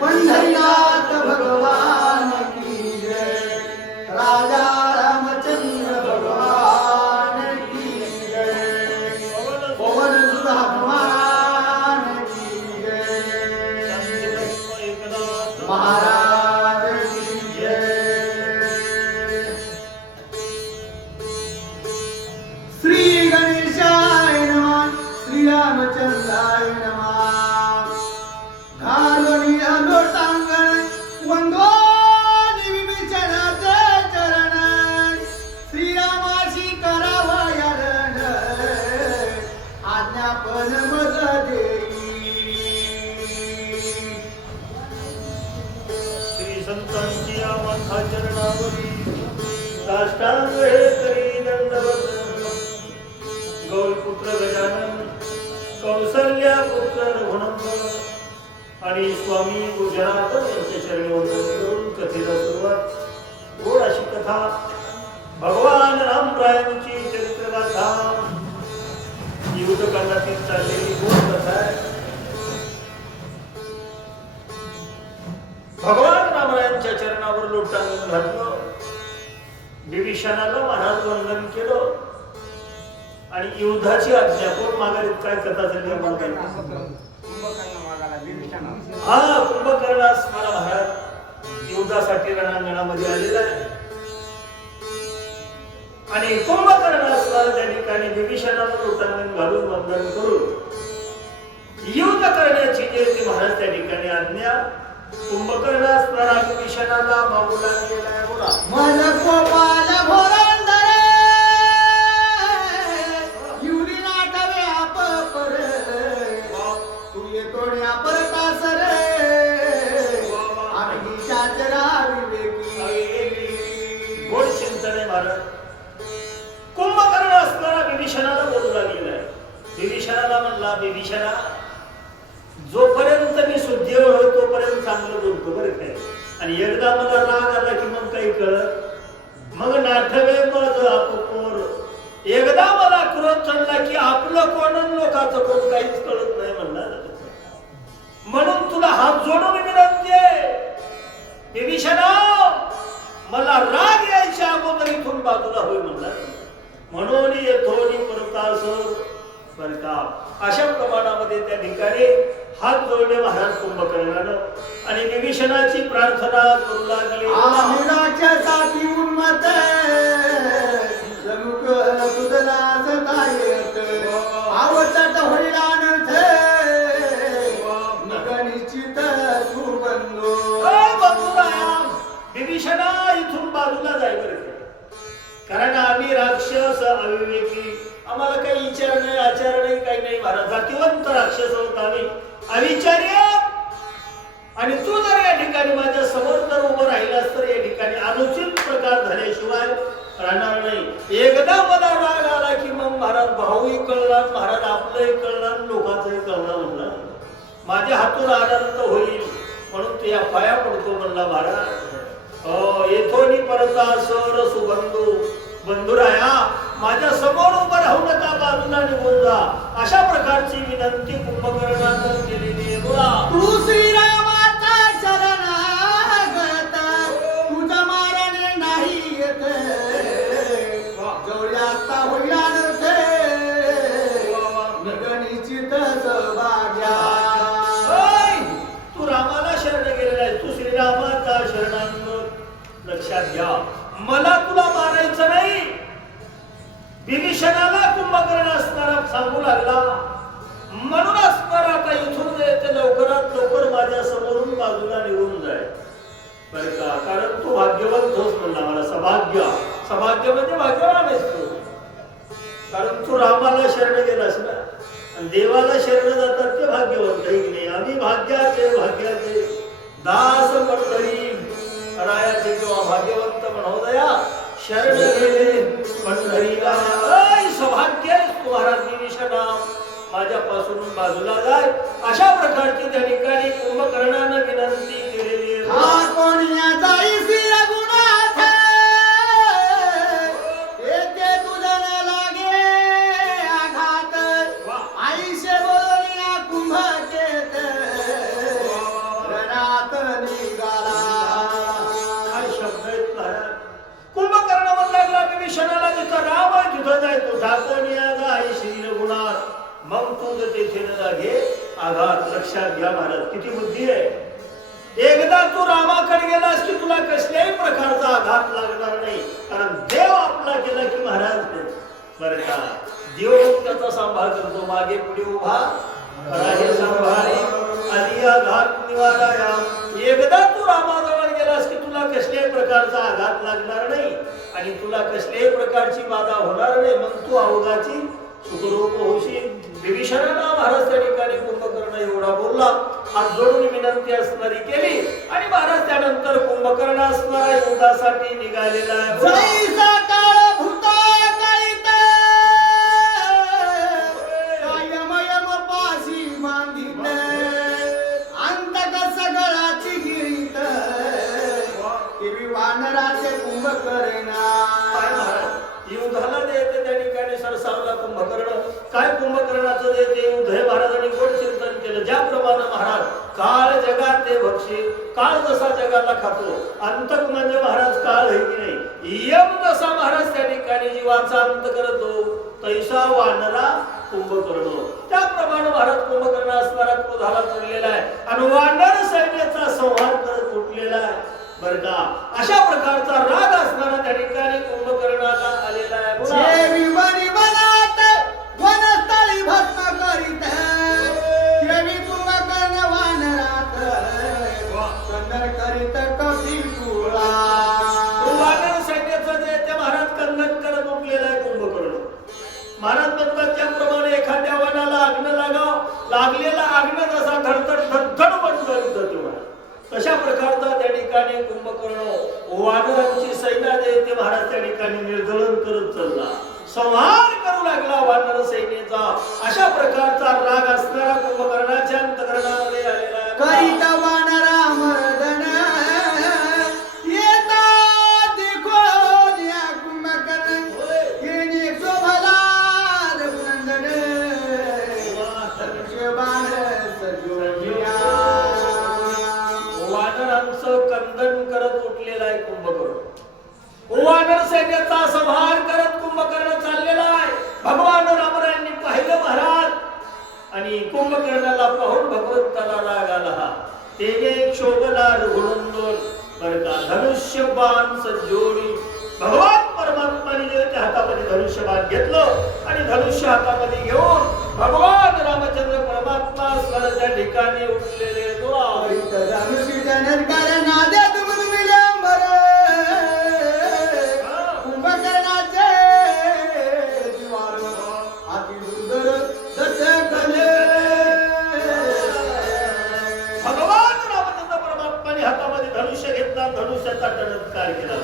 पंढरीनाथ भगवान की जय, राजा रामचंद्र भगवान की जय, पवन सुत हनुमान की जय, महाराज की जय। श्री गणेशाय नमः, श्री रामचंद्राय नमः। घालून लोटांगण वंदोनी विभीषणाचे चरण, श्रीरामाशी करावा यारण, आज्ञापन मज देई। श्री संतांची आमाथा चरणावरी साष्टांग हे करी दंडवत। गौरीपुत्र गजानन, कौसल्या पुत्र रघुनंदन आणि स्वामी गुजरात यांच्या चरणी वंदन करून कथेला सुरुवात। गोड अशी कथा भगवान रामरायांची चरित्रगाथा युद्धकांडातील चाललेली गोड कथा आहे। भगवान रामरायांच्या चरणावर लोटांगण घातलं, विभीषणाला महाराज वंदन केलं आणि युद्धाची आज्ञा कोण मागायला। काय कथा झाली हा कुंभकर्णास मला महाराज युद्धासाठी रणांगणामध्ये आलेला आहे आणि कुंभकर्णास त्या ठिकाणी विभीषणाला लोटांगण घालून वंदन करून युद्ध करण्याची जे महाराज त्या ठिकाणी आज्ञा कुंभकर्णास विभीषणाला मागू लागलेला आहे। बोला मन गोपाल भोरंदरे, युरी नाटवे आप परे, तू येतोण्या परतास रे, आम्ही चाचरा विवेकी। गोड चिंतन आहे महाराज। कुंभकर्ण असणारा विभीषणाला बोलू लागलेला आहे। विभीषणाला म्हणला, विभीषणा जोपर्यंत मी शुद्धीवर होतो तोपर्यंत चांगलं बोलतो बरं काय, आणि एकदा मला राग आला की मग काही कळत, मग नाठवे मज आपोर, एकदा मला क्रोध चढला की आपलं कोण आणि लोकांचं कोण काहीच कळत नाही म्हणणार। म्हणून तुला हात जोडून विनंती आहे विभीषणा, मला राग यायच्या अगोदर इथून बाजूला होई म्हणणार। म्हणून येथोनी परतासर बरं का, अशा प्रमाणामध्ये त्या ठिकाणी हात जोडले महाराज कुंभकर्णानं आणि विभीषणाची प्रार्थना करू लागले। आमिराच्या साठी उन्मत जनुक तुझला सतायत, आवडत होईला नथ निगनिश्चित सुबंधो। विभीषणा इथून बाजूला जाय बरं, कारण आम्ही राक्षस अविवेकी, आम्हाला काही विचार नाही आचार नाही काही नाही महाराज, जातीवंत राक्षस होत आम्ही अविचार्य। आणि तू जर या ठिकाणी माझ्या समोर जर उभं राहिलास तर या ठिकाणी अनुचित प्रकार झाल्याशिवाय राहणार नाही। एकदा मला राग आला की मग महाराज भाऊही कळणार, महाराज आपलंही कळणार, लोकांचंही कळणार म्हणणार, माझ्या हातून आनंद होईल म्हणून ते या पाया पडतो म्हणला महाराज। येथोनी परता सर सुबंधू, बंधुराया माझ्या समोर उभं राहू नका, बाजूला निघून जा, अशा प्रकारची विनंती कुंभकर्णानं केलेली आहे। बोला तू श्रीरामाचा शरणागत, तुझा मारणे नाही येत, जवळ्याचा होईला नव्हते निगनिश्चित सौभाग्या। तू रामाला शरण गेलेला आहे, तू श्रीरामाचा शरणागत। लक्षात घ्या, मला तुला मारायचं नाही। विभीषणाला कुंभकर्ण असणारा सांगू लागला, म्हणून असणारा आता इथून येते लवकरात लवकर माझ्या समोरून बाजूला निघून जाय बरं का, कारण तू भाग्यवंत होस म्हणला मला। सभाग्य, सभाग्य म्हणजे भाग्यवान आहेस तू, कारण तू रामाला शरण गेलास ना, आणि देवाला शरण जातात ते भाग्यवंत आहे की नाही। आम्ही भाग्याचे दास मंडळी रायाचे किंवा भाग्यवंत म्हणोदया शरण गेले पंढरीला। सौभाग्य तुम्हारा विभीषणा, माझ्यापासून बाजूला जाय, अशा प्रकारची त्या ठिकाणी कुंभकर्णानं विनंती केलेली आहे। कोण्या जाईसी रघुनाथ, येथे तुझं लागे आघात, आघात लक्षात घ्या महाराज, किती बुद्धी आहे. एकदा तू रामाकडे गेलास की तुला कसल्याही प्रकारचा आघात लागणार नाही, कारण देव आपला केला की महाराज बरं का देव त्याचा सांभाळ करतो. मागे पुढे उभा राहे सांभाळे आधी आघात निवाराया. एकदा तू रामाजवळ गेलास की तुला कसल्याही प्रकारचा आघात लागणार नाही आणि तुला कसल्याही प्रकारची बाधा होणार नाही. मग तू अवघाची सुखरूप होशील. विभीषणाला महाराज त्या ठिकाणी कुंभकर्ण एवढा बोलला, हात जोडून विनंती असणारी केली आणि महाराज त्यानंतर कुंभकर्ण असणारा युद्धासाठी निघालेला आहे. जैसा काळ भूता काळीत यम पाशी बांधित अंतक सगळाची गिरीत हिरवी वानराचे कुंभकर्ण. युद्धाला देते त्या ठिकाणी सरसावला कुंभकर्ण. काय कुंभकर्णाचं देते युद्ध हे महाराजांनी गोड चिंतन केलं. ज्याप्रमाणे महाराज काळ जगात ते भक्षी, काळ जसा जगाला खातो, अंतक म्हणजे महाराज काळ आहे की नाही, यम जसा महाराज त्या ठिकाणी जीवाचा अंत करतो, तैसा वानरा कुंभकर्ण. त्याप्रमाणे महाराज कुंभकर्ण असणारा क्रोधाला चढलेला आहे आणि वानर सैन्याचा संहार करत उठलेला आहे. बरं का अशा प्रकारचा राग असणारा त्या ठिकाणी कुंभकर्णाला आलेला आहे. जेवी वनी वनात वनस्थळी भस्म करीत जेवी कुंभकर्ण वानरात कंदन करीत कपिकुळा. वानर सैन्याचं जे ते महाराज कंदन करत उठलेला आहे कुंभकर्ण. महाराज म्हणतात त्याप्रमाणे एखाद्या वनाला आग्न लागलेला आग्न जसा धडधड धडधड बंद तेव्हा तशा प्रकारचा त्या ठिकाणी कुंभकर्ण वानरांची सैन्य ते महाराज त्या ठिकाणी निर्दलन करत चालला, संहार करू लागला वानर सैन्याचा. अशा प्रकारचा राग असणारा कुंभकर्णाच्या अंतकरणामध्ये आलेला आहे. करीत वानरा मर्दन येता देखो या कुंभकर्ण येणे शोभला रघुनंदन धनुष्य बाण सजोजिया. वानरांचं कंदन करत उठलेला आहे कुंभकर्ण. वानर सैन्याचा संहार करत कुंभकर्ण चाललेला आहे. भगवान रामरायांनी पाहिलं महाराज आणि कुंभकर्णाला पाहून भगवंताला राग आला. तेने शोभला रघुनंदन बरं का धनुष्य बाण सज्जोडी. भगवान परमात्माने जे त्या हातामध्ये धनुष्य बाण घेतलं आणि धनुष्य हातामध्ये घेऊन भगवान रामचंद्र परमात्मा स्वराच्या ठिकाणी उठलेले धनुषी जनकर नादे तुमन विलंबर कुंभकर्णाचे द्वार अति सुंदर दशकले. भगवान रामचंद्र परमात्माने हातामध्ये धनुष्य घेतला, धनुष्याचा टणत्कार केला.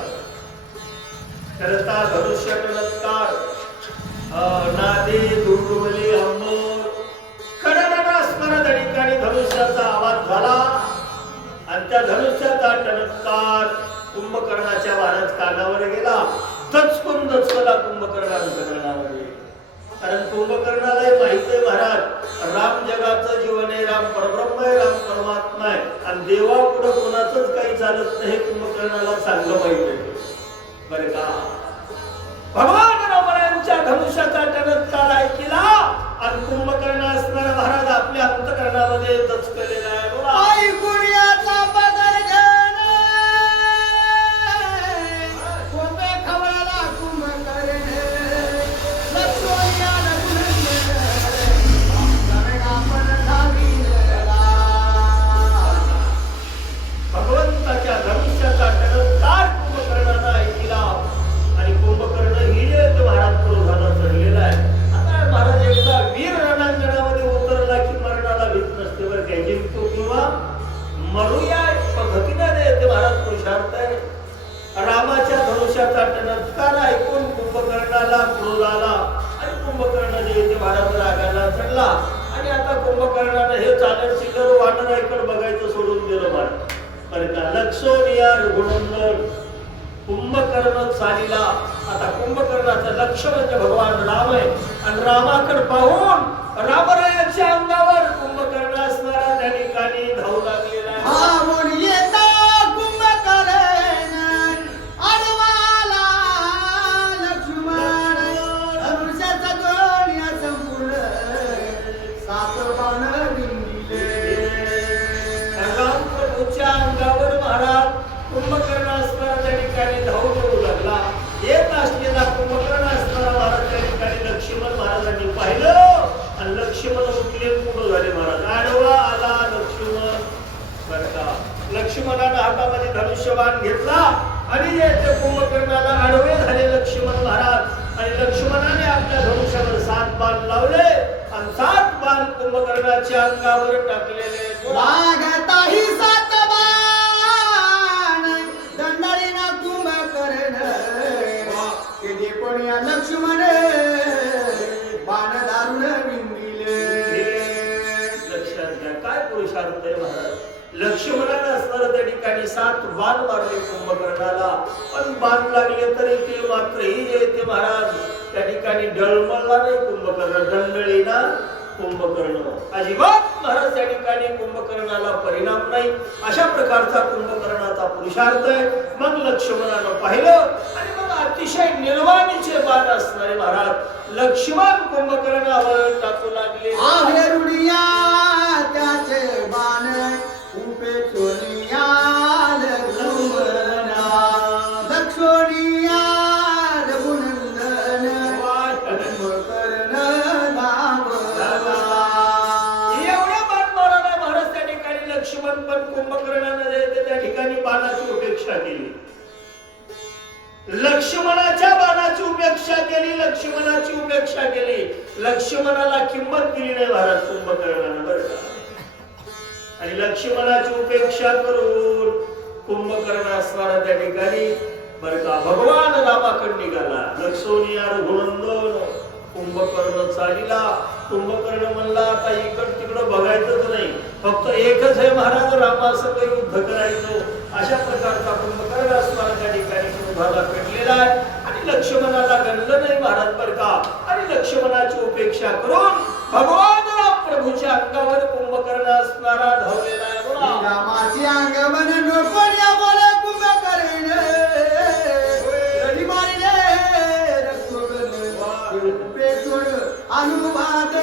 करता धनुष्य टणत्कार नादे दुर्गुमली अंबर कडकडा असणारा त्या ठिकाणी धनुष्याचा आवाज झाला आणि त्या धनुष्याचा टणत्कार कुंभकर्णाच्या महाराज कानावर गेला. दचकला कुंभकर्ण अंतकरणामध्ये. कारण कुंभकर्णालाही माहित आहे महाराज राम जगाचं जीवन आहे, राम परब्रह्म आहे, राम परमात्मा आहे आणि देवा पुढे कोणाचंच काही चालत नाही हे कुंभकर्णाला चांगलं माहित आहे. बरं का भगवान रामायणच्या धनुष्याचा टणत्कार ऐकला आणि कुंभकर्ण असणारा महाराज आपल्या अंतकरणामध्ये दचकलेला आहे. आई गुडियाचा पदर घेण कोंबे खवळाला कुंभकर्ण लक्ष्मण भगवंताच्या धनुष्याचा टणत्कार कुंभकर्णाला ऐकला आणि कुंभकर्ण हिरेत महाराज क्रोधाला चढलेला आहे. आता महाराज एकदा वीर रणांगणामध्ये उतरला की मरणाला भीत नसते बरं काय, जिंकतो किंवा मरूया पद्धतीने ते महाराज पुरुषार्थ आहे. रामाच्या धनुष्याचा टणत्कार ऐकून कुंभकर्णाला क्रोध आला आणि कुंभकर्ण जे ते महाराज रागाला चढला आणि आता कुंभकर्णानं हे चालत चिल्लर वानराईकडे बघायचं सोडून दिलं महाराज. बरं का लक्षोनिया रघुनंदन कुंभकर्ण चालीला. आता कुंभकर्णाचं लक्ष म्हणजे भगवान राम आहे आणि रामाकडे पाहून रामरायाच्या अंगावर कुंभकर्ण असणारा त्या ठिकाणी धावू लागलेला आहे. धावून येता कुंभकर्ण आडवाला लक्ष्मण धनुष्याचा गोळ्या संपूर्ण सात बाण दिंडी. आणि जे ते कुंभकर्णाला आडवे झाले लक्ष्मण महाराज आणि लक्ष्मणाने आपल्या धनुष्यावर 7 बाण लावले आणि 7 बाण कुंभकर्णाच्या अंगावर टाकलेले. वागताही 7 बाण दंडाळीना कुंभकर्ण केली कोण्या लक्ष्मण बाण दारुण विंदिले. लक्षात घ्या काय पुरुषार्थ आहे महाराज. लक्ष्मणाने असणारा त्या ठिकाणी 7 बाण मारले कुंभकर्णाला पण बाण लागले तरी ते मात्र ही येते महाराज त्या ठिकाणी डळमळला नाही कुंभकर्ण. दंडळीना कुंभकर्ण अजिबात महाराज त्या ठिकाणी कुंभकर्णाला परिणाम नाही. अशा प्रकारचा कुंभकर्णाचा पुरुषार्थ आहे. मग लक्ष्मणानं पाहिलं आणि मग अतिशय निर्वाणीचे बाण असणारे महाराज लक्ष्मण कुंभकर्णावर टाकू लागले. आहेरुडिया त्याचे बाण उपे सोनिया लक्ष्मणा लक्ष्मणिया रघुनंदन कुंभकर्ण धावला. एवढ्या बाण मारला महाराज त्या ठिकाणी लक्ष्मण पण कुंभकर्णाने त्या ठिकाणी बाणाची उपेक्षा केली. लक्ष्मणाच्या बाणाची उपेक्षा केली. लक्ष्मणाची उपेक्षा केली. लक्ष्मणाला किंमत दिली नाही महाराज कुंभकर्णाने बरं का. आणि लक्ष्मणाची उपेक्षा करून कुंभकर्ण असणारा त्या ठिकाणी बरं का भगवान रामाकडे निघाला. लक्ष्मणिया रघुनंदन कुंभकर्ण चालीला. कुंभकर्ण म्हणला आता इकड तिकडं बघायचंच नाही फक्त एकच आहे महाराज रामासंग युद्ध करायचं. अशा प्रकारचा कुंभकर्ण असणारा त्या ठिकाणी क्रोधाला पेटलेला आहे आणि लक्ष्मणाला गणलं नाही महाराज बरं का. आणि लक्ष्मणाची उपेक्षा करून भगवान राम प्रभूच्या अंगावर कुंभकर्ण असणारा धावलेला आहे. बोला रामाचे अंगमन नकोल्या बोले कुंभकर्ण रडी मारिले रघुनंदन पेटून अनुवाद.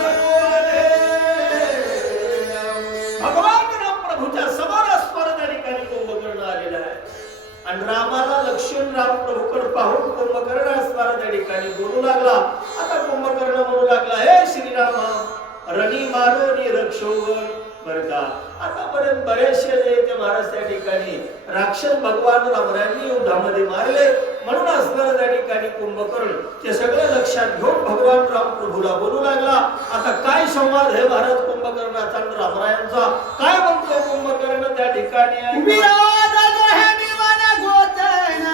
भगवान राम प्रभूच्या समोर असणारा त्या ठिकाणी कुंभकर्ण आलेला आहे आणि रामाला लक्ष्मण राम प्रभूकडे पाहून कुंभकर्ण असणारा त्या ठिकाणी बोलू लागला. आता कुंभकर्ण म्हणू लागला हे श्रीरामा रणी मारो नि रक्षोवन बरं का. आतापर्यंत बरेचसे जे ते महाराज त्या ठिकाणी राक्षस भगवान रामांनी युद्धामध्ये मारले म्हणून असणारा त्या ठिकाणी कुंभकर्ण ते सगळं लक्षात घेऊन भगवान राम प्रभूला बोलू लागला. आता काय संवाद आहे महाराज कुंभकर्णाचा आणि रामरायांचा. काय म्हणतो कुंभकर्ण त्या ठिकाणी विराज नहे निवन गोचन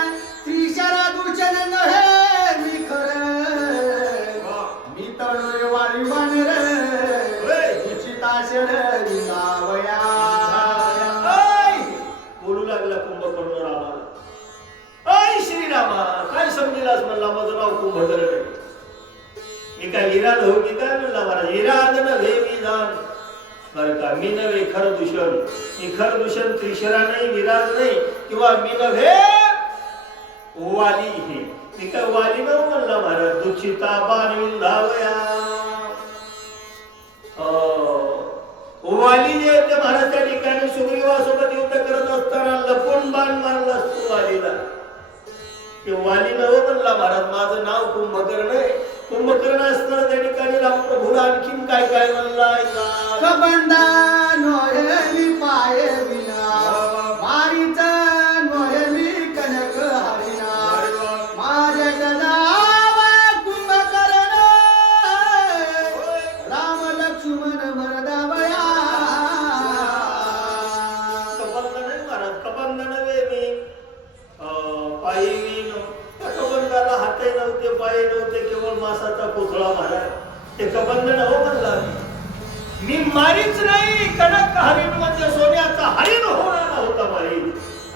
त्रिशरा दूषण नहे निखर मी तळोय वारी बाणर निश्चिताशर विनावया. बोलू लागला कुंभकर्ण रामाला. ऐ श्रीरामा काय समजेलास म्हणला माझं नाव कुंभकर्ण. मी काय विराज हो की काय म्हणला महाराज. विराज नव्हे मी जाण बरं का. मी नव्हे खर दूषण. मी खर दूषण त्रिशरा नाही विराज नाही किंवा मी नव्हे वाली हे. मी काय वाली नव्ह म्हणला महाराज. दुचिता बाण विंधावया. वाली जे ते महाराज त्या ठिकाणी सुग्रीवासोबत युद्ध करत असताना लपून बाण मारला असतो वालीला. ते वाली नव्ह म्हणला महाराज. माझं नाव कुंभकर्ण आहे. कुंभकर्ण असताना त्या ठिकाणी राम प्रभूला आणखीन काय काय म्हणलाय कबंदा नोहे मी पाय विना मारीच नोहे मी कनक हरिना माझ्या नाव कुंभकर्ण राम लक्ष्मण भरदावया. कबंद नाही महाराज. कबंद नव्हे मी पायी मी त्या कबंदाला हातही नव्हते पायी नव्हते केवळ मासाचा पुतळा महाराज. ते कबंद नव्ह म्हणला मी मारीच नाही. कनक हरिण म्हणजे सोन्याचा हरिण होणारा होता मारी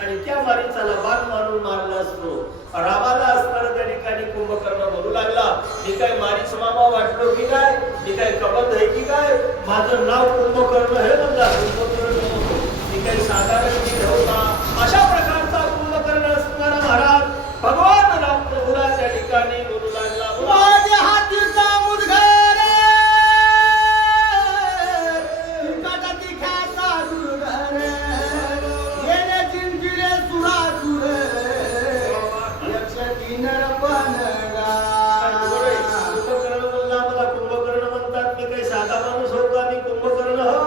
आणि त्या मारीचाला बाण मारून मारला असतो. रामाला असणारा त्या ठिकाणी कुंभकर्ण बोलू लागला मी काय मारीच मामा वाटलो की काय. मी काय कबंद आहे की काय. माझं नाव कुंभकर्ण हे म्हणला. कुंभकर्ण मी काही साधारण होता. अशा प्रकारचा कुंभकर्ण असणारा महाराज भगवान राम प्रभूला त्या ठिकाणी बोलू लागला. माझ्या हातीचा मुदगर तिखट तिख्याचा दुर्धर येणे चिंचिले सुरासुर यक्ष किन्नर बनगा. कुंभकर्ण म्हणला मला कुंभकर्ण म्हणतात. मी काही साधा माणूस हो का. मी कुंभकर्ण हो.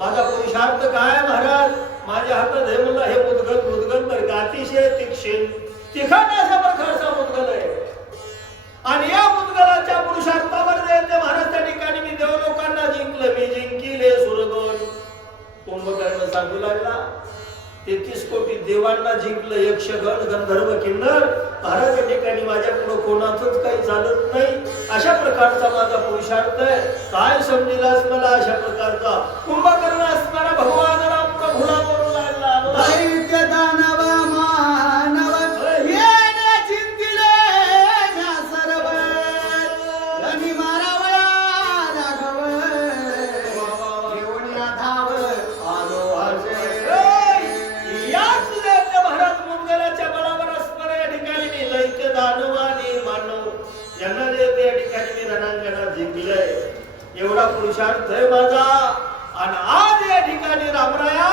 माझा पुरुषार्थ काय महाराज. माझ्या हातात हे म्हणला हे मुदगल मुदगल बरं का अतिशय तीक्ष्ण तिखट अशा प्रकारचा मुद्गल आहे. आणि या मुद्गलाच्या पुरुषार्थावर ते महाराज त्या ठिकाणी मी देवलोकांना जिंकलं, मी जिंकिले सुरगण. कुंभकर्ण सांगू लागला 33 कोटी देवांना जिंकलं, यक्षगण गंधर्व किन्नर. महाराज या ठिकाणी माझ्या पुढे कोणाचंच काही चालत नाही, अशा प्रकारचा माझा पुरुषार्थ आहे. काय समजिलास मला अशा प्रकारचा? कुंभकर्ण असणारा भगवान राम प्रभूला बोलू लागला, दैत्य दानव मानव येणे जिंकले ना सर्व, आणि मारावया राघव घेऊन या धाव आलो असे. याच दैत्य महाराज मुंगलाच्या बळावर असणाऱ्या या ठिकाणी मी दैत्य दानव आणि मानव यांना जे त्या ठिकाणी मी रणांगणात जिंकलंय, एवढा पुरुषार्थ आहे माझा. आणि आज या ठिकाणी रामराया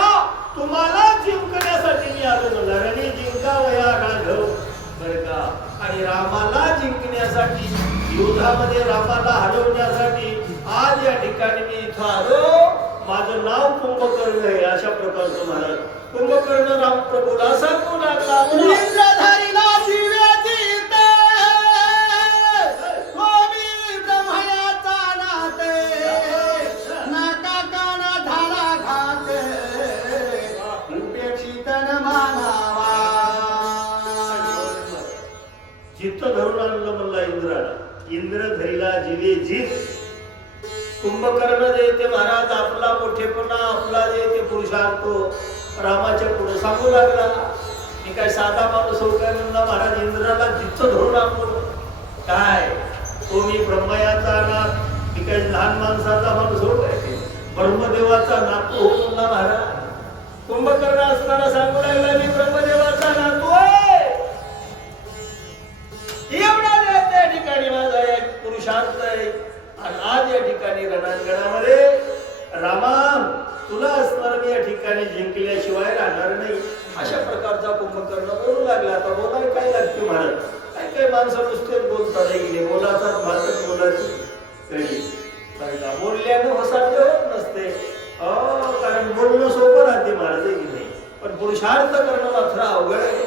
तुम्हाला जिंकण्यासाठी मी आलो. मला रणी जिंकावया राघव बर का. आणि रामाला जिंकण्यासाठी, युद्धामध्ये रामाला हरवण्यासाठी आज या ठिकाणी मी इथं आलो. माझं नाव कुंभकर्ण आहे, अशा प्रकारचं महाराज कुंभकर्ण राम प्रभूला सांगू लागला. इंद्रधरीला दिवे दिते, कोणी ब्रह्मयाचा नाते, नाका काना झाला घाते, उपेक्षित न मानावा. चित्त धरून आणलं म्हणला इंद्राला. इंद्र धरीला जीवे जीत. कुंभकर्ण जे ते महाराज आपला मोठेपणा, आपला जे ते पुरुषार्थ रामाच्या पुढे सांगू लागला. मी काय साधा माणूस हो काय म्हणला? महाराज इंद्राला चित्त धरून आणलं. काय तो मी ब्रह्मयाचा नाथ, मी काय लहान माणसाचा माणूस हो काय? ब्रह्मदेवाचा नातू हो म्हणला महाराज. कुंभकर्ण असताना सांगू लागला मी ब्रह्मदेवाचा नातू आहे. एवढा त्या ठिकाणी माझा एक पुरुषार्थ आहे. आणि आज या ठिकाणी रणांगणामध्ये रामा तुला असणार मी या ठिकाणी जिंकल्याशिवाय राहणार नाही, अशा प्रकारचा कुंभकर्ण बोलू लागला. आता बोलाय काय लागते महाराज? काय काय माणसं नुसतेच बोलतात गेले, बोलाचा भातच बोलायची कळली बोलल्यानं होसाध्य होत नसते. कारण बोलणं सोपं राहते महाराज की नाही, पण पुरुषार्थ करणं मात्र अवघड आहे.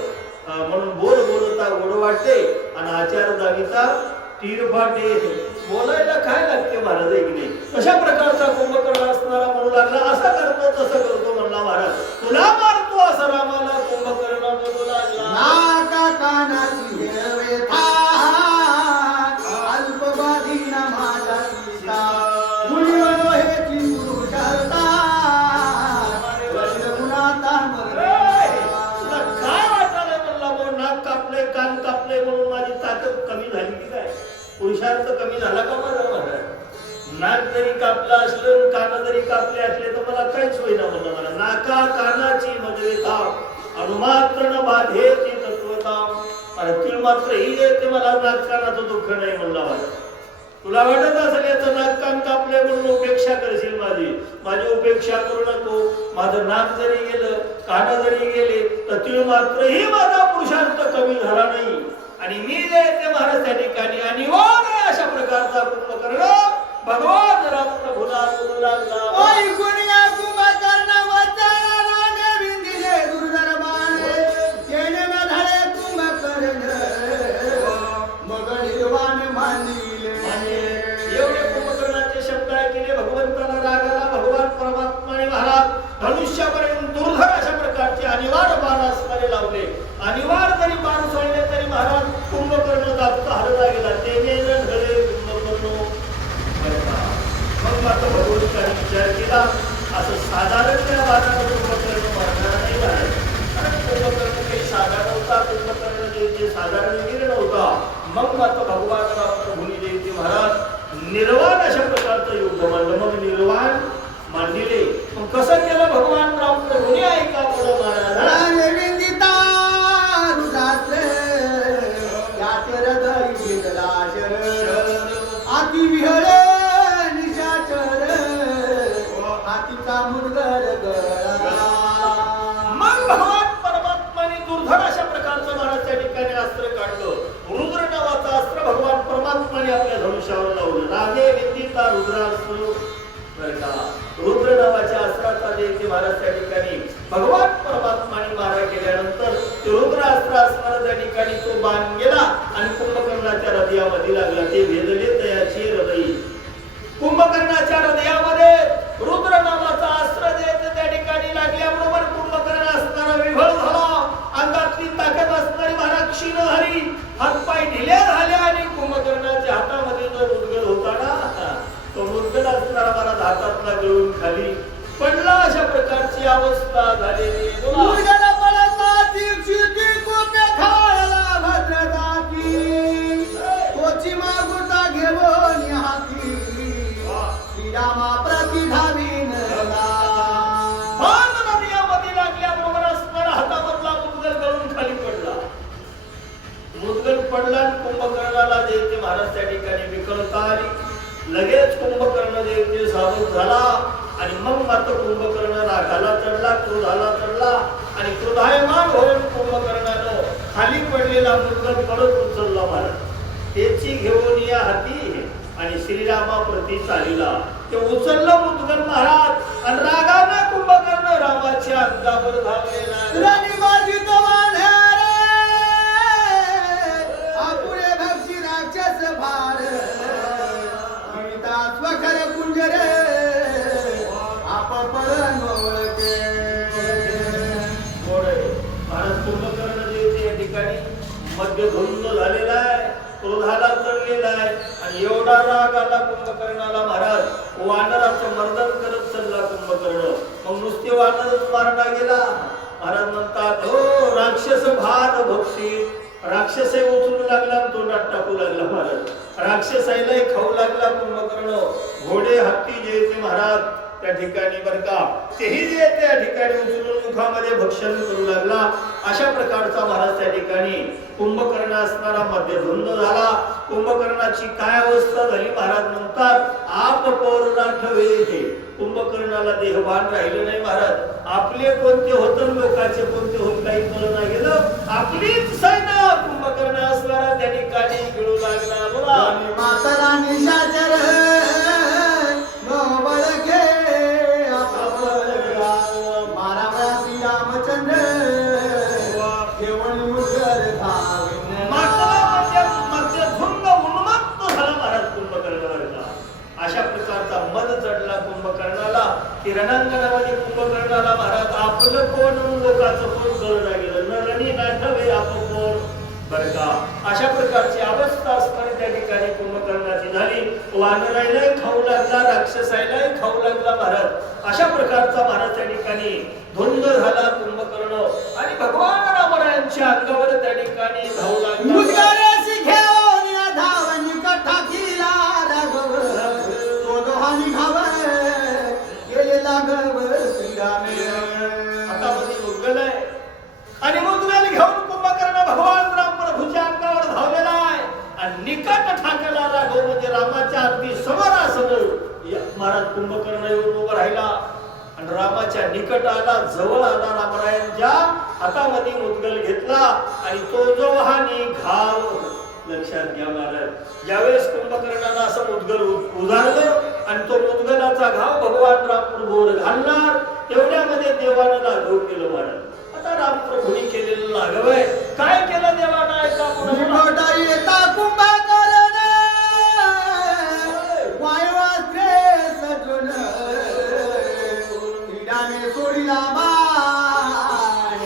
म्हणून बोल बोलता गोड वाटते आणि आचार दाविता तीर फाटे. बोलायला काय लागते महाराज की नाही, अशा प्रकारचा कुंभकर्ण असणारा म्हणू लागला. असं करतो तसं करतो म्हणला महाराज. तुला मारतो असं रामाला कुंभकर्ण बोलू लागला. नाका कानाची व्यथा, अल्पबाधीन माझा सीता, मुलीवरो हे चिंतू शरता, गुणाता तुला काय वाटायला म्हणला? मग नाक कापले, कान कापले म्हणून माझी ताकद कमी झाली की काय? पुरुषार्थ कमी झाला का माझा महाराज? नाक जरी कापलं असलं, कान जरी कापले असले तर मला काहीच होईना म्हणलं. मला नाका कानाची मजवेता अनुमात्र न बाधे ती तत्वता. अरे तिळ मात्र ही येते मला नाक कानाचं दुःख नाही म्हणला महाराज. तुला वाटत असेल याचं नाक कान कापले म्हणून उपेक्षा करशील माझी, माझी उपेक्षा करू नको. माझं नाक जरी गेलं, कान जरी गेले तर तिळ मात्र ही माझा पुरुषार्थ कमी झाला नाही. आणि मी जे ते महाराज त्या ठिकाणी अनिवार्य अशा प्रकारचा कुंभकर्ण भगवान राम प्रभूला बोलू लागला. ऐकून या कुंभकर्ण वचनाने विंदिले दुर्दरबाने, केले न धळे कुंभकर्ण मग निर्वाण मानिले. एवढे कुंभकर्णाचे शब्द ऐकले भगवंताला राग आला. भगवान परमात्माने महाराज धनुष्यापर्यंत दुर्धर अशा प्रकारचे अनिवार्य बाण असणारे लावले. अनिवार्य जरी बाण सोडले तरी महाराज कुंभकर्ण जास्त हरला गेला. तेने ढळे कुंभकर्ण. मग मात्र भगवंताने विचार केला असं साधारण त्या बाणाला कुंभकर्ण मारणार नाही महाराज. कारण कुंभकर्ण काही साधा नव्हता, कुंभकर्ण जे साधारण वीर नव्हता. मग मात्र भगवान राम प्रभूंनी जे महाराज निर्वाण अशा प्रकारचं युद्ध मांडलं. मग निर्वाण मांडले. मग कसं केलं भगवान राम प्रभूंनी? ऐका पुढं महाराज. विंदिता रुदासे याचे हृदय घेतला शरण, आती विहळे निशाचर, हातीचा मुरगर गळा. मग भगवान परमात्माने दुर्धर अशा प्रकारचं महाराज त्या ठिकाणी अस्त्र काढलं. रुद्र नावाचं अस्त्र भगवान परमात्माने आपल्या धनुष्यावर लावलं. रागे विंदिता रुद्रास्त्र. बरं का रुद्र नावाच्या अस्त्राचा जे महाराज त्या ठिकाणी भगवान परमात्माने मारा केल्यानंतर ते रुद्र अस्त्र असणारा त्या ठिकाणी तो बाण गेला आणि कुंभकर्णाच्या हृदयामध्ये लागला. ते भेदले तयाचे हृदय. कुंभकर्णाच्या हृदयामध्ये रुद्र नावाचा अस्त्र जे त्या ठिकाणी लागल्याबरोबर कुंभकर्ण असणारा विभळ झाला. अंगातली ताकद असणारी महाराज क्षीण झाली. हातपाय ढिले झाले आणि कुंभकर्णाच्या हातामध्ये जो मुदगल होता ना तो मुदगल असणारा महाराज हातातला गळून खाली पडला. अशा प्रकारची अवस्था झालेली. मुलगाला पळाला दीक्षिती कोपे खायला भद्रताकी तोची मागुता घेऊन हाती श्रीरामा प्रति धावीन नदीयामध्ये लागल्याबरोबर असणारा हातामधला मुदगल गळून खाली पडला. मुदगल पडला आणि कुंभकर्णाला जे ते महाराज त्या ठिकाणी विकलता आली. लगेच कुंभकर्ण जे ते सावध झाला आणि मग मात्र कुंभकर्ण रागाला चढला, क्रोधाला चढला आणि क्रोधायमान होऊन कुंभकर्णानं खाली पडलेला मुदगल परत उचलला महाराज. त्याची घेऊन या हाती आणि श्रीरामा प्रती चालिला. ते उचललं मुदगल महाराज आणि रागाने कुंभकर्ण रामाच्या अंगावर धावलेला. राणी माझी तो वाढे आपुरे भक्षी राक्षस भार स्वखर कुंजरे आप पडन ओळखे. महाराज कुंभकर्ण जे या ठिकाणी मध्यधुंद झालेला आहे, क्रोधाला चढलेला आहे आणि एवढा राग आला कुंभकर्णाला महाराज वानराचं मर्दन करत चालला कुंभकर्ण. मग नुसते वानरच मारला गेला. महाराज म्हणतात हो राक्षस भार भक्षी. राक्षसही उचलू लागला तोंडात टाकू लागला महाराज. राक्षसाईलाही खाऊ लागला कुंभकर्ण. घोडे हत्ती जे ते महाराज त्या ठिकाणी बरं का तेही जे त्या ठिकाणी उचलून मुखामध्ये भक्षण करू लागला. अशा प्रकारचा महाराज त्या ठिकाणी कुंभकर्ण असणारा मध्यधुंद झाला. कुंभकर्णाची काय अवस्था झाली महाराज म्हणतात आप पौर्णाठवे. कुंभकर्णाला देहभान राहिलं नाही महाराज. आपले कोणते होत लोकांचे कोणते होत काही कळना गेलं. आपलीच सैन्य कुंभकर्ण असणारा त्या ठिकाणी गिळू लागला. बोला माता निशाचर नो बळके मारावा श्री रामचंद्र केवळ मुगर धाविन. मध्यधुंद उन्मत्त झाला महाराज कुंभकर्णावरचा. अशा प्रकारचा मद चढला कुंभकर्णाला की रणांगणामध्ये कुंभकर्णाला महाराज आपलं कोण लोकांचं कोण कळलं गेलं. न रणी नाठवे आप कोण बरं का. अशा प्रकारची अवस्था असणारी त्या ठिकाणी कुंभकर्णाची झाली. वानराईलाही खाऊ लागला, राक्षसाईलाही खाऊ लागला महाराज. अशा प्रकारचा महाराज त्या ठिकाणी धुंद झाला कुंभकर्ण आणि भगवान रामरायांच्या अंगावर त्या ठिकाणी धावू लागला. मुदगराशी घेऊन या धावनी कथा किला राघव तो दोहानी घावर गेले लागव श्रीरामे. आता मध्ये मुदगल आहे आणि मुदगल घेऊन कुंभकर्ण भगवान राम प्रभूच्या अंगावर धावलेला आहे आणि निकट ठाकला राघव म्हणजे रामाच्या अगदी समोरासमोर महाराज कुंभकर्ण येऊन उभा राहिला आणि रामाच्या निकट आला, जवळ आला. रामरायांच्या हातामध्ये मुदगल घेतला आणि तो जो हानी घाव लक्षात घ्या महाराज. ज्यावेळेस कुंभकर्णाला असं मुदगल उधारलं आणि तो मुदगलाचा घाव भगवान राम प्रभूवर घालणार तेवढ्यामध्ये देवानं लाघव केलं महाराज. आता राम प्रभूंनी केलेलं लाघव आहे. काय केलं देवानं ऐका मोठा येता कुंभकर्ण वायुवास्त्रे सजून श्रीरामे सोडिला बाण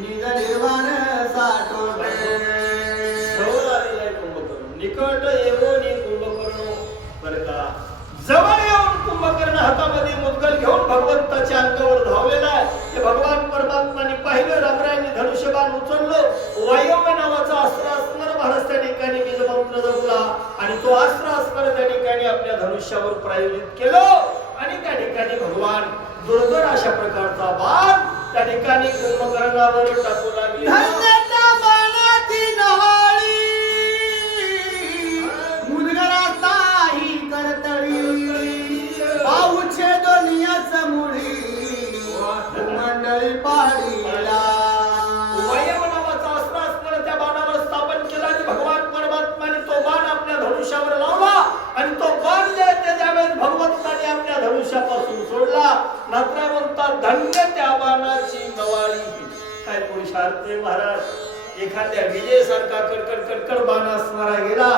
निज निर्वाण साठवते. जवळ आलेला आहे कुंभकर्ण. निकट येऊन कुंभकर्ण बरं का जवळ येऊन कुंभकर्ण हातामध्ये मुदगल घेऊन भगवंताच्या अंगावर धावलेला आहे. हे भगवान परमात्माने पाहिलं. रामरायांनी धनुष्यबाण उचललं. वायव्य नावाचा अस्त्र असणार महाराज त्या ठिकाणी बीजमंत्र जपला आणि तो अस्त्र असणार त्या ठिकाणी आपल्या धनुष्यावर प्रायोजित केलं आणि त्या ठिकाणी भगवान दुर्धर अशा प्रकारचा बाण त्या ठिकाणी कुंभकर्णावर टाकू लागले. धन्यता बाणाची नहाळी मुदगराताही करतळी पाऊचे दुनियाच मुळी मंडळी पाडीला. वायव नावाचा अस्त्र असणार त्या बाणावर स्थापन केला आणि भगवान परमात्माने तो बाण आपल्या धनुष्यावर लावला आणि तो बाण ज्यावेळेस भगवंताने आपल्या धनुष्यावर नात्रा म्हणतात धन्य त्या बाणाची नवाळी. काय पुरुषार्थ आहे महाराज. एखाद्या विजेसारखा कडकड कडकड बाण असणारा गेला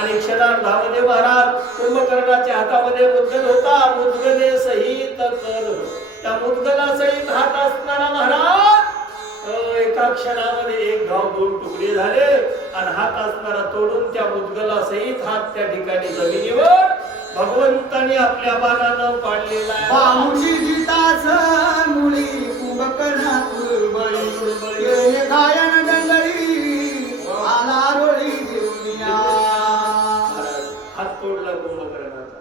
आणि क्षणार्धामध्ये महाराज कुंभकर्णाच्या हातामध्ये मुद्गल होता. मुद्गले सहित कर, त्या मुद्गला सहित हात असणारा महाराज एका क्षणामध्ये एक गाव दोन तुकडे झाले आणि हात असणारा तोडून त्या मुद्गला सहित हात त्या ठिकाणी जमिनीवर भगवंताने आपल्या बाणानं पाडलेला आहे. बाहुशी जिताच मुली कुंभकर्णा तुळबळी येणे गायन दंडळी आला रोळी देऊनिया. हात तोडला कुंभकर्णाचा.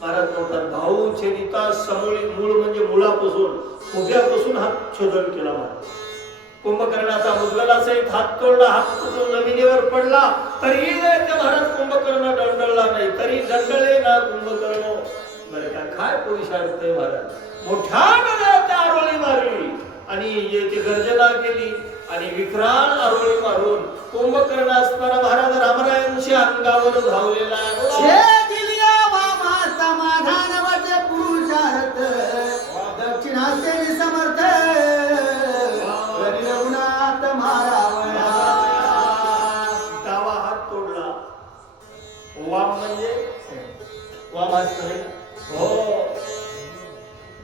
महाराज म्हणतात भाऊ छेदिता समूळी, मूळ म्हणजे मुळापासून उभ्यापासून हात छेदन केला महाराज. कुंभकर्णाचा मुद्गला सहित हात तोडला. हात तुटून जमिनीवर पडला तरी ते महाराज कुंभकर्ण दंडळला नाही. तरी दंडळे ना कुंभकर्ण. बरं का काय पुरुषार्थ आहे महाराज. मोठ्या त्या आरोळी मारली आणि येथे गर्जना केली आणि विक्रांत आरोळी मारून कुंभकर्ण असणारा महाराज रामरायांच्या अंगावर धावलेला आहे. समाधान वाटे पुरुषार्थ दक्षिणास्ते समर्थ रघुनाथ मारावया. डावा हात तोडला. वाम म्हणजे वाम हात नाही. हो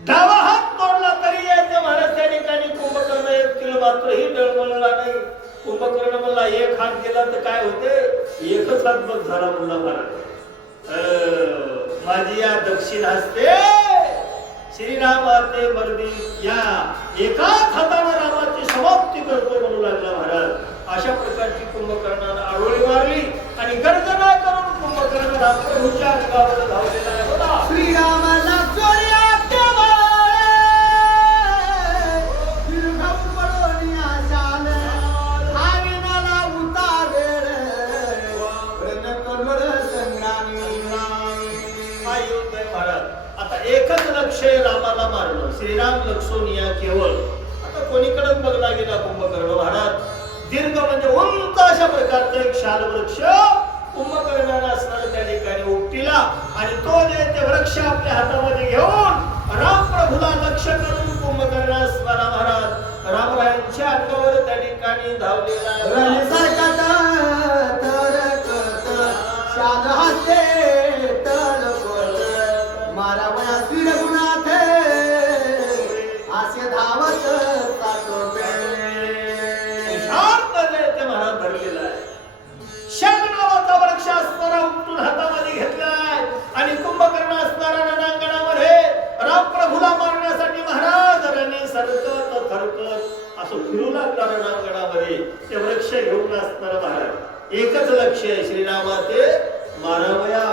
डावा हात तोडला तरी यायचं महाराज त्या ठिकाणी कुंभकर्ण एक किलो मात्रही डळमळला नाही. कुंभकर्ण म्हणला एक हात गेला तर काय होते, एकच हात बघ झाला म्हणला महाराज. माझी या दक्षिण हस्ते श्रीराम ते मर्दी या एकाच हाताने रामाची समाप्ती करतो म्हणू लागला महाराज. अशा प्रकारची कुंभकर्णाने आरोळी मारली आणि गर्जना करून कुंभकर्ण रामप्रभूच्या अंगावर धावलेला आहे. बघा श्रीरामाला चोऱ्या एकच लक्ष रामाला मारलं. श्रीराम लक्षोनिया केवळ. आता कोणीकडेच बघला गेला कुंभकर्ण महाराज. दीर्घ म्हणजे उंच अशा प्रकारचा एक शाल वृक्ष कुंभकर्णाने असणारा त्या ठिकाणी उपटीला आणि तो ते वृक्ष आपल्या हातामध्ये घेऊन रामप्रभूला लक्ष करून कुंभकर्ण असणारा महाराज रामरायांच्या अंगावर त्या ठिकाणी धावलेला हातामध्ये घेतलाय आणि कुंभकर्ण असणारा रणांगणामध्ये रामप्रभूला मारण्यासाठी महाराज रणे सरकत थरकत असं फिरू लागला रणांगणामध्ये. ते वृक्ष घेऊन असणारा महाराज एकच लक्ष आहे श्रीरामाचे मारावया.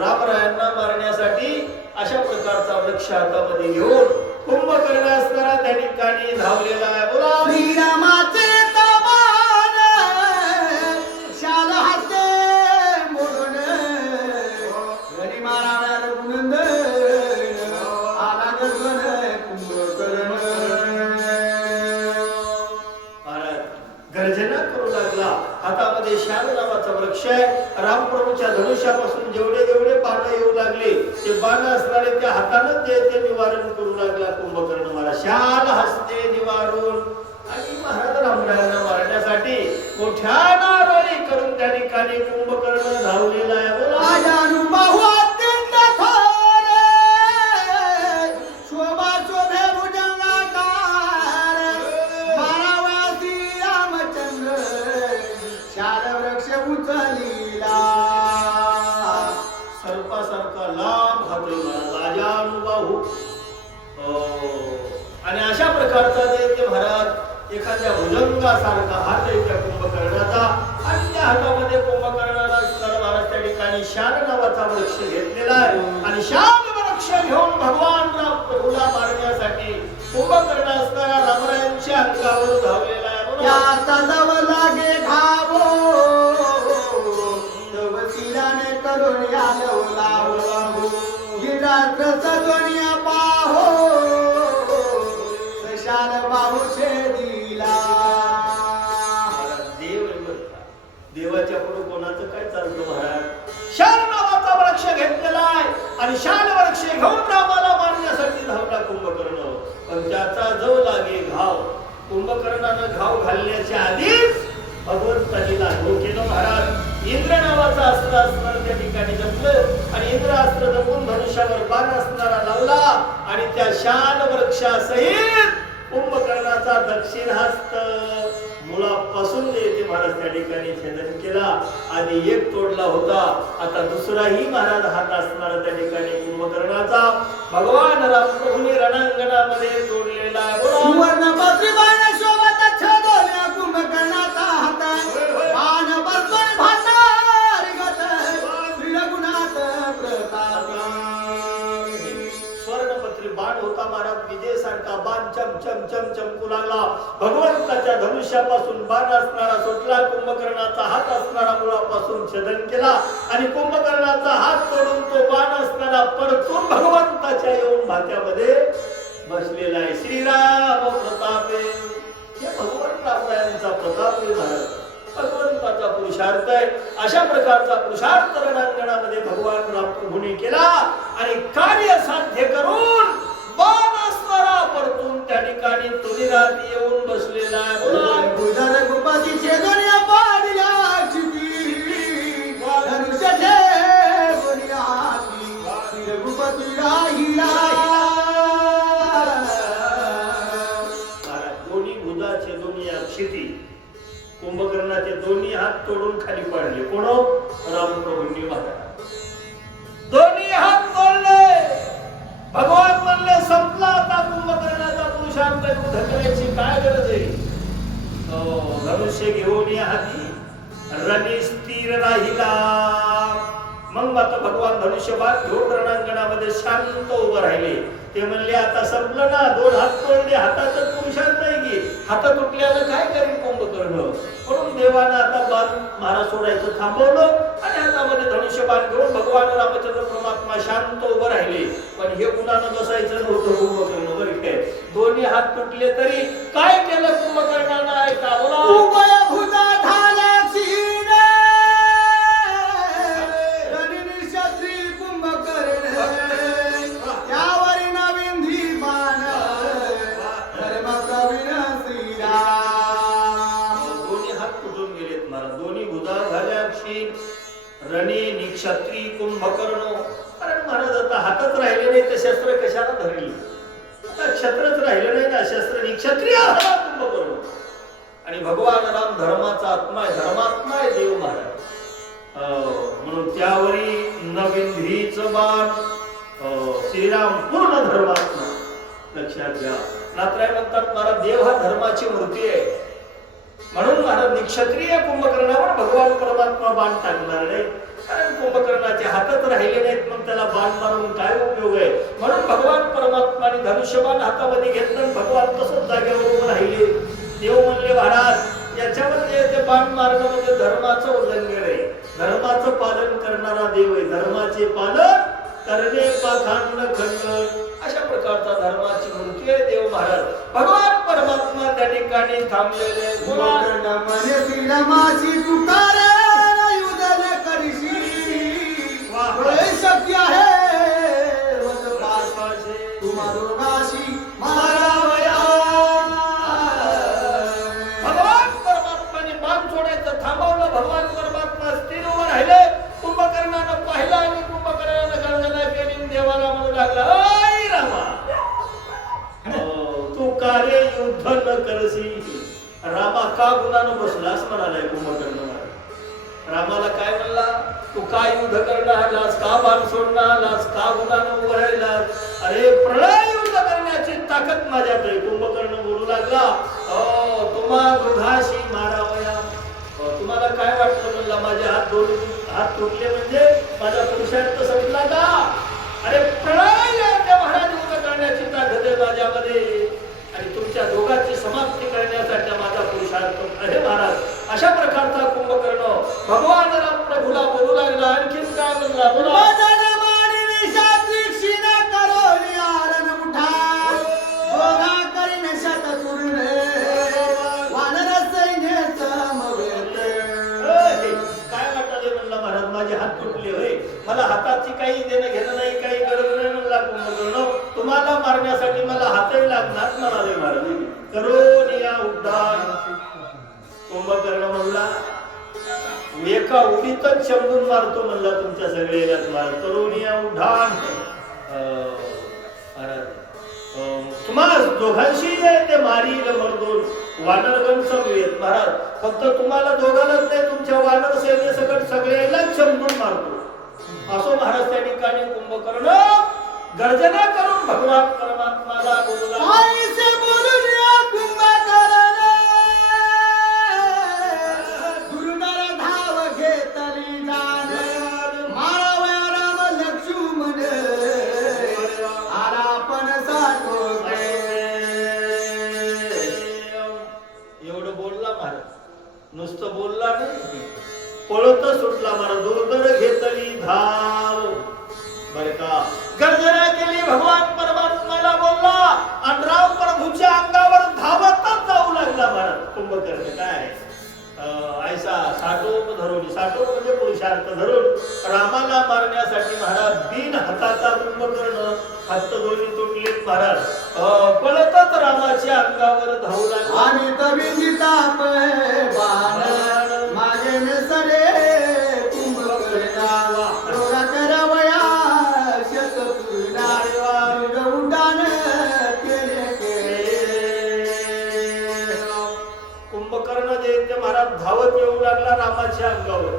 रामरायांना मारण्यासाठी अशा प्रकारचा वृक्ष हातामध्ये घेऊन कुंभकर्ण असणारा त्या ठिकाणी धावलेला आहे. बोला श्रीरामाचे हातामध्ये शाल नावाचा वृक्ष आहे. रामप्रभूच्या धनुष्यापासून जेवढे जेवढे बाण येऊ लागले ते बाण असणारे त्या हातानं ते निवारण करू लागला कुंभकर्ण महाराज. शाल हस्ते निवारून आणि महाराज रामरायांना मारण्यासाठी मोठ्या नारळी करून त्या ठिकाणी कुंभकर्ण धावलेला आहे. सर्पासारखा लांब हात राजानुबाहू. आणि अशा प्रकारचा ते महाराज एखाद्या भुजंगासारखा हात आहे त्या कुंभकर्णाचा आणि त्या हातामध्ये कुंभकर्णाला महाराज त्या ठिकाणी शाल नावाचा वृक्ष घेतलेला आहे आणि शाल वृक्ष घेऊन भगवान रामप्रभूला मारण्यासाठी कुंभकर्ण असणारा रामरायांच्या अंगावर धावलेला आहे. लागे धावो नवशिराने करून लावो गिरात्र सजोनिया पाहो शाल बाहूचे दिला. देव देवाच्या पुढे कोणाचं काय चालतं महाराज. शाल नावाचा वृक्ष घेतलेला आहे आणि शाल वृक्ष घेऊन रामाला मारण्यासाठी धावला कुंभकर्ण. कुंभकर्णानं घाव घालण्याच्या आधीच भगवंतानी लागू केलं. महाराज इंद्र नावाचा अस्त्र असणार त्या ठिकाणी जपलं आणि इंद्र अस्त्र जपून धनुष्यावर बाण असणारा लावला आणि त्या शाल वृक्षासहित कुंभकर्णाचा दक्षिण हस्त मुळापासून येते महाराज त्या ठिकाणी छेदन केला. आधी एक तोडला होता, आता दुसराही महाराज हात असणार त्या ठिकाणी कुंभकर्णाचा भगवान रामप्रभूंनी रणांगणामध्ये तोडलेला आहे. सुवर्ण पत्रिबाण शोभत छेदोल्या कुंभकर्णाचा हात बाण बसवून भातार गत श्रीरघुनाथ प्रताप. स्वर्णपत्री बाण होता महाराज, विजेसारखा बाण चम चम चम चमकू लागला. भगवंताच्या धनुष्यापासून बाण असणारा सुटला, कुंभकर्णाचा हात असणारा मुळापासून छेदन केला आणि कुंभकर्णाचा हात तोडून तो बाण असणारा परतून भगवंताच्या येऊन भात्यामध्ये बसलेला आहे. श्रीराम प्रतापे, हे भगवान रामरायांचा प्रताप आहे महाराज, भगवंताचा पुरुषार्थ आहे. अशा प्रकारचा पुरुषार्थ रणांगणामध्ये भगवान रामप्रभूंनी केला आणि कार्य साध्य करून बाण असणारा परतून त्या ठिकाणी तुनिरात येऊन बसलेला आहे. गुजर गुपाची छेदोल्या पाडल्या क्षिती धनुष्य ठेवल्या हाती श्रीरघुपती राहिला. दोन्ही भुजाचे दोन्ही अक्षिती कुंभकर्णाचे दोन्ही हात तोडून खाली पाडले. कोण? रामप्रभूंनी महाराज दोन्ही हात तोडले. भगवान म्हणले संपला आता कुंभकर्णाचा पुरुषार्थ, युद्ध करायची काय गरज आहे. धनुष्य घेऊन या हाती रणी स्थिर राहिला. मग आता भगवान धनुष्यबाण घेऊन रणांगणामध्ये शांत उभं राहिले. ते म्हणले आता संपलं ना, दोन हात तोडले, हाताचा पुरुषार्थ आहे की हात तुटल्यानं काय करेल कुंभकर्ण. म्हणून देवानं आता बाण महाराज सोडायचं थांबवलं आणि हातामध्ये धनुष्यबाण घेऊन भगवान रामचंद्र परमात्मा शांत उभं राहिले. पण हे गुणानं बसायचं नव्हतं कुंभकर्ण. बरं काय, दोन्ही हात तुटले तरी काय केलं कुंभकर्णानं ऐका बोला. उभय भुजा झाल्या क्षीण रणनिशस्त्री कुंभकर्ण त्यावरी नविंधी बाण धर्म प्रवीण श्रीराम. दोन्ही हात तुटून गेलेत महाराज, दोन्ही भुजा झाल्या क्षीण रणी निक्षत्री कुंभकर्ण. कारण महाराज आता हातच राहिले नाही तर शस्त्र कशाला धरली. आता क्षत्रच राहिलं नाही ना, शस्त्र निक्षत्रिय कुंभकर्ण. आणि भगवान राम धर्माचा आत्मा आहे, धर्मात्मा आहे देव महाराज. म्हणून त्यावरी नविंधीचं बाण. श्रीराम पूर्ण धर्मात्मा, लक्षात घ्या. नात्राय म्हणतात महाराज देव हा धर्माची मूर्ती आहे. म्हणून महाराज निक्षत्रिय कुंभकर्णावर भगवान परमात्मा बाण टाकणार नाही. कारण कुंभकर्णाचे हातच राहिले नाहीत, मग त्याला बाण मारून काय उपयोग आहे. म्हणून भगवान परमात्माने धनुष्यबाण हातामध्ये घेतलं, भगवान तसंच जागेवर उभं राहिले. देव म्हणले महाराज याच्यावर जे बाण मारणं म्हणजे धर्माचं उल्लंघन आहे. धर्माचं पालन करणारा देव आहे, धर्माचे पालन करणे पाखांड खंड. अशा प्रकारचा धर्माची मूर्ती आहे देव महाराज. भगवान परमात्मा त्या ठिकाणी थांबलेले. कुंभकर्ण म्हणे श्रीरामाची तुकार युधन करशी वय शक्य आहे वद पाशे तुम्हा दोघाशी मारावया. भगवान परमात्माने बाण सोडायचं थांबवलं. भगवान परमात्मा स्थिर उभं राहिले. कुंभकर्णानं पाहिलं आणि कुंभकर्णानं गर्जना केली. देवाला म्हणू लागला, अय रामा तू कार्य युद्ध न करसी. रामा का गुणानं बसलास म्हणालाय कुंभकर्ण. रामाला काय म्हणला, तू काय युद्ध करणार आलास, का बाण सोडणार आलास, का गुणानं उभं राहिलास. अरे प्रलय युद्ध करण्याची ताकद माझ्यात आहे. कुंभकर्ण बोलू लागला, तुम्हा दुधाशी मारावया. तुम्हाला काय वाटतं म्हणला, माझे हात तुटले म्हणजे माझा पुरुषार्थ संपला का. अरे प्रलय महाराज युद्ध करण्याची ताकद आहे माझ्यामध्ये आणि तुमच्या दोघांची समाप्ती करण्यासाठी माझा पुरुषार्थ आहे महाराज. अशा प्रकारचा कुंभकर्ण भगवान राम प्रभूला बोलू लागला. आणखीन काय म्हणला बोला. काय वाटले म्हणला महाराज, माझे हात तुटले होय, मला हाताची काही देणं घेणं नाही, काही गरज नाही म्हणला कुंभकर्ण. तुम्हाला मारण्यासाठी मला हातही लागणार म्हणाले महाराज. करून या उड्डाण. कुंभकर्ण म्हणला एका उडीतच शंभून मारतो म्हणला तुमच्या सगळ्या तरुणिया उड्डाण. तुम्हाला दोघांशी ते मारील मर्दून वानरगण समवेत महाराज. फक्त तुम्हाला दोघांनाच नाही तुमच्या वानर सेने सकट सगळ्यालाच शंभून मारतो असो महाराज. त्या ठिकाणी कुंभकर्ण गर्जना करून भगवान परमात्माला बोलला. एवढं बोलला महाराज, नुसतं बोलला नाही, पळत सुटला महाराज. दुर्धर घेतली धाव बर का. गर्जना केली, भगवान परमात्माला बोलला आणि राम प्रभूच्या अंगावर धावतच जाऊ लागला महाराज. कुंभकर्ण काय ऐसा साठोप धरून, साठोप म्हणजे पुरुषार्थ धरून रामाला मारण्यासाठी महाराज बिन हाताचा कुंभकर्ण हात दोन्ही तुटलेत महाराज. पळतच रामाच्या अंगावर धावू लागला. आणि तविंदिता बाण मागे नसरे कुंभकर्णा रोरा करावया शतपूर्णा उड्डाण केले. कुंभकर्ण जे ते महाराज धावत येऊ लागला रामाच्या अंगावर.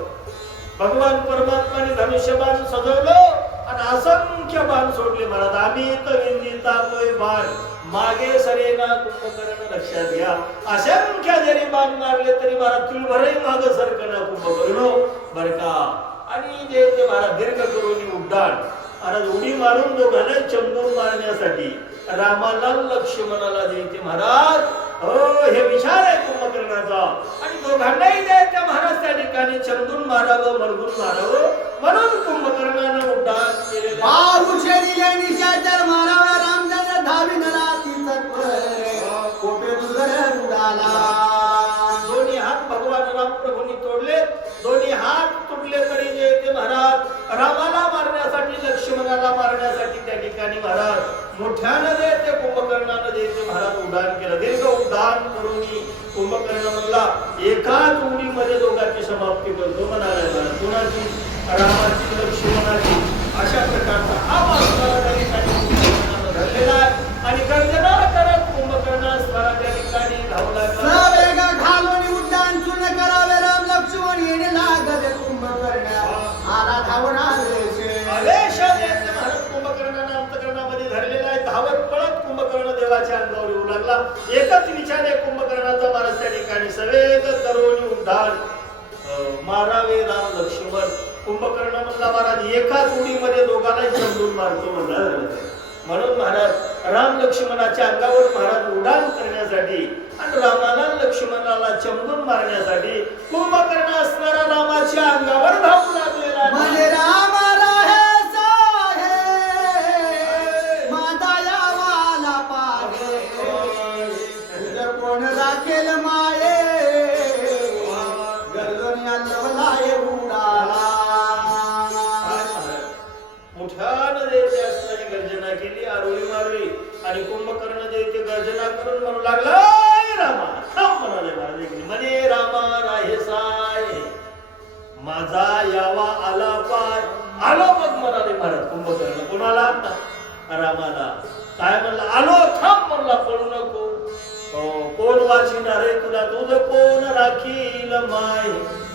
भगवान परमात्माने धनुष्यबाण सजवलं आणि असंख्य बाण सोडले महाराज. आम्ही तविंदिता बाण मागे सरेना. कुंभकर्ण लक्षात घ्या, असंख्य जरी बाण मारले तरी महाराज तुलभरही माग सरकना कुंभकर्ण बर का. आणि जे ते महाराज दीर्घ करून उड्डाण महाराज उडी मारून दोघांना चंबून मारण्यासाठी रामाला लक्ष्मणाला जे ते महाराज हे विचार आहे कुंभकर्णाचा. आणि दोघांनाही द्यायच्या महाराज त्या ठिकाणी चंदून मारावं मरगून मारावं म्हणून कुंभकर्णानं उड्डाण केलेलं. दोन्ही हात भगवान राम प्रभूंनी तोडले. दोन्ही हात तुटले तरी जे ते महाराज रामाला मारण्यासाठी लक्ष्मणाला मारण्यासाठी त्या ठिकाणी महाराज मोठ्यानं जे ते कुंभकर्णानं जे ते महाराज उड्डाण केलं. दीर्घ उड्डाण करून कुंभकर्ण म्हणला एकाच उडीमध्ये दोघांची समाप्ती करतो म्हणाला महाराज. कोणाची? रामाची लक्ष्मणाची. अशा प्रकारचा आवाज त्या ठिकाणी कुंभकर्णानं धरलेला आहे. आणि गर्जना करत कुंभकर्ण स्वरा त्या ठिकाणी धावू लागला. उड्डाण चूर्ण करावे राम लक्ष्मण येणे लागले. कुंभकर्ण आला धावून आवेश महाराज कुंभकर्णानं अंतकरणामध्ये धरलेला आहे. धावत पळत कुंभकर्ण देवाच्या अंगावर येऊ लागला. एकच विचार आहे कुंभकर्णाचा महाराज त्या ठिकाणी सवेग तरुणी उड्डाण मारावे राम लक्ष्मण. कुंभकर्ण म्हणला महाराज एकाच उडीमध्ये दोघांनाही चंबून मारतो म्हणला. म्हणून महाराज राम लक्ष्मणाच्या अंगावर महाराज उड्डाण करण्यासाठी आणि रामाला लक्ष्मणाला चंबून मारण्यासाठी कुंभकर्ण असणारा रामाच्या अंगावर धावू लागलेला. म्हणजे राम कोण राखेल माये गर्दनिया लवलाय उडाला. मोठ्यानं जे ते असणारी गर्जना केली, आरोळी मारली आणि कुंभकर्ण जे ते गर्जना करून म्हणू लागला रामा थांब म्हणाले महाराज. म्हणे रामा राहेसाय माझा यावा आला पाय. आलो मग म्हणाले महाराज कुंभकर्ण. कोणाला? रामाला. काय म्हणला? आलो थांब म्हणला, पळू नको. कोण वाचिणार रे तुला, तुझं कोण राखील माय.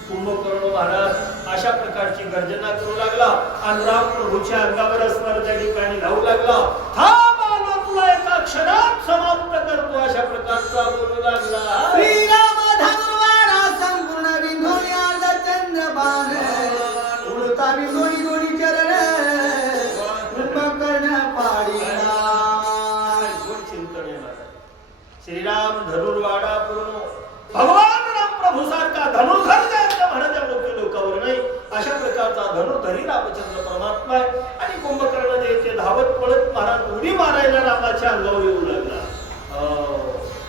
कुंभकर्ण महाराज अशा प्रकारची गर्जना करू लागला आणि राम प्रभूच्या अंगावर असणार त्या ठिकाणी धावू लागला. थांब आलो तुला एका क्षणात समाप्त करतो अशा प्रकारचा बोलू लागला. श्रीराम धनुर्वाणा संपूर्ण बिंदोनी अर्धचंद्र बाण उडता बिंदोनी दोन्ही चरण कुंभकर्ण पाडिला. श्रीराम धनुर्वाडा पूर्ण भगवान राम प्रभू सारखा धनुर्धर ज्यांच्या म्हणत्या लोकांवर नाही अशा प्रकारचा धनुर्धरी रामचंद्र परमात्मा आहे. आणि कुंभकर्ण जे ते धावत पळत महाराज उडी मारायला रामाच्या अंगावर येऊ लागला.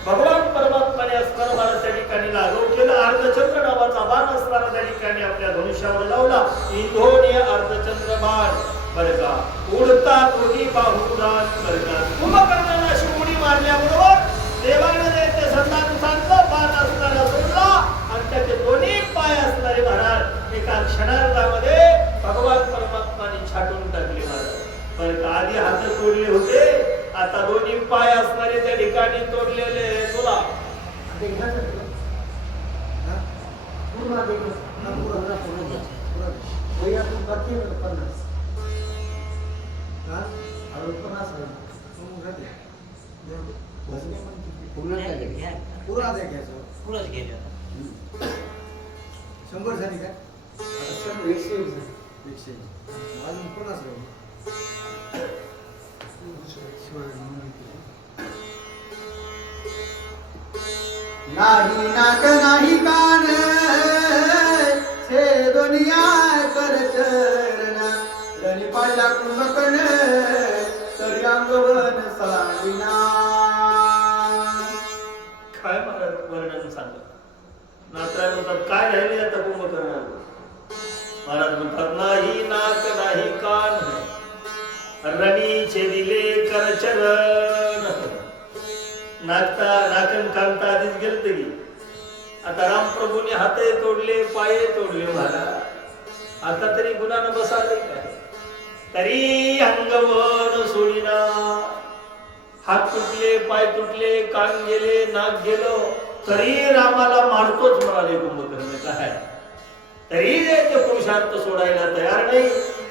भगवान परमात्माने असणारा महाराज त्या ठिकाणी लागव केलं. अर्धचंद्र नावाचा बाण असणारा त्या ठिकाणी आपल्या धनुष्यावर लावला. इंधोनीय अर्धचंद्र बाण बर का. उडता दोन्ही बाहुदान बर का. कुंभकर्णाला अशी उडी मारल्याबरोबर देवाने ते संतांचा क्षणार्धामध्ये भगवान परमात्माने छाटून टाकले महाराज. पण आधी हात तोडले होते, आता दोन्ही पाय असणारे त्या ठिकाणी तोडलेले. तुला शंभर झाली का? एकशे अजून कोणाच नाही नाक नाही कान छे दुनिया कर चरण रणी पाडला कुंभकर्ण तरी अंगवन सलाविना. काय महाराज वर्णन सांगा. नात्रा म्हणतात काय राहिले आता कुंभकर्णाला. महाराज म्हणतात नाही नाक नाही कान रणी छेदिले कर चरण. नाकन कांता आधीच गेलत की, आता रामप्रभूने हातही तोडले पाय तोडले महाराज. आता तरी गुणानं बसाले काय. तरी अंगवन सोडिना. हात तुटले पाय तुटले कान गेले नाक गेलो तरी रामाला मारतोच म्हणाले कुंभकर्ण. काय तरी ते पुरुषार्थ सोडायला तयार नाही.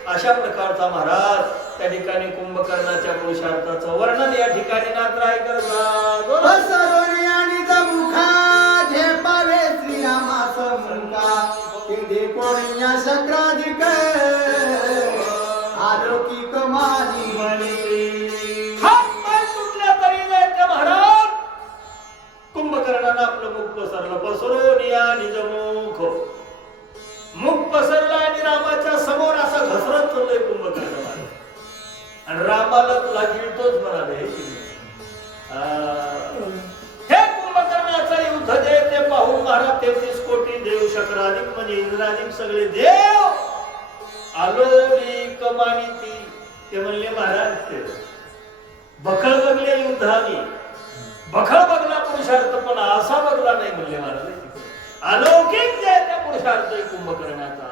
अशा प्रकारचा महाराज त्या ठिकाणी कुंभकर्णाच्या पुरुषार्थाचं वर्णन या ठिकाणी नाथराय करतात. झेपावे श्रीरामाचं मुंका किंदे कोण्या शक्राधिक आलोकिक मानी हात पाय तुटले तरी जायचे महाराज. कुंभकर्णानं आपलं मुख पसरलं. पसरून या निज मुख पसरला आणि रामाच्या समोर असा घसरत चाललंय कुंभकर्ण. आणि रामाला तुला गिळतोच म्हणाले. हे कुंभकर्णाचं युद्ध जे ते पाहून महाराज 33 कोटी देव शक्राधिक म्हणजे इंद्राधिक सगळे देव आलोलिक मानिती. ते म्हणले महाराज बखळ बघले युद्धाने, बखळ बघला पुरुषार्थ पण असा बघला नाही म्हणले महाराज. अलौकिक जे त्या पुरुषार्थ कुंभकर्णाचा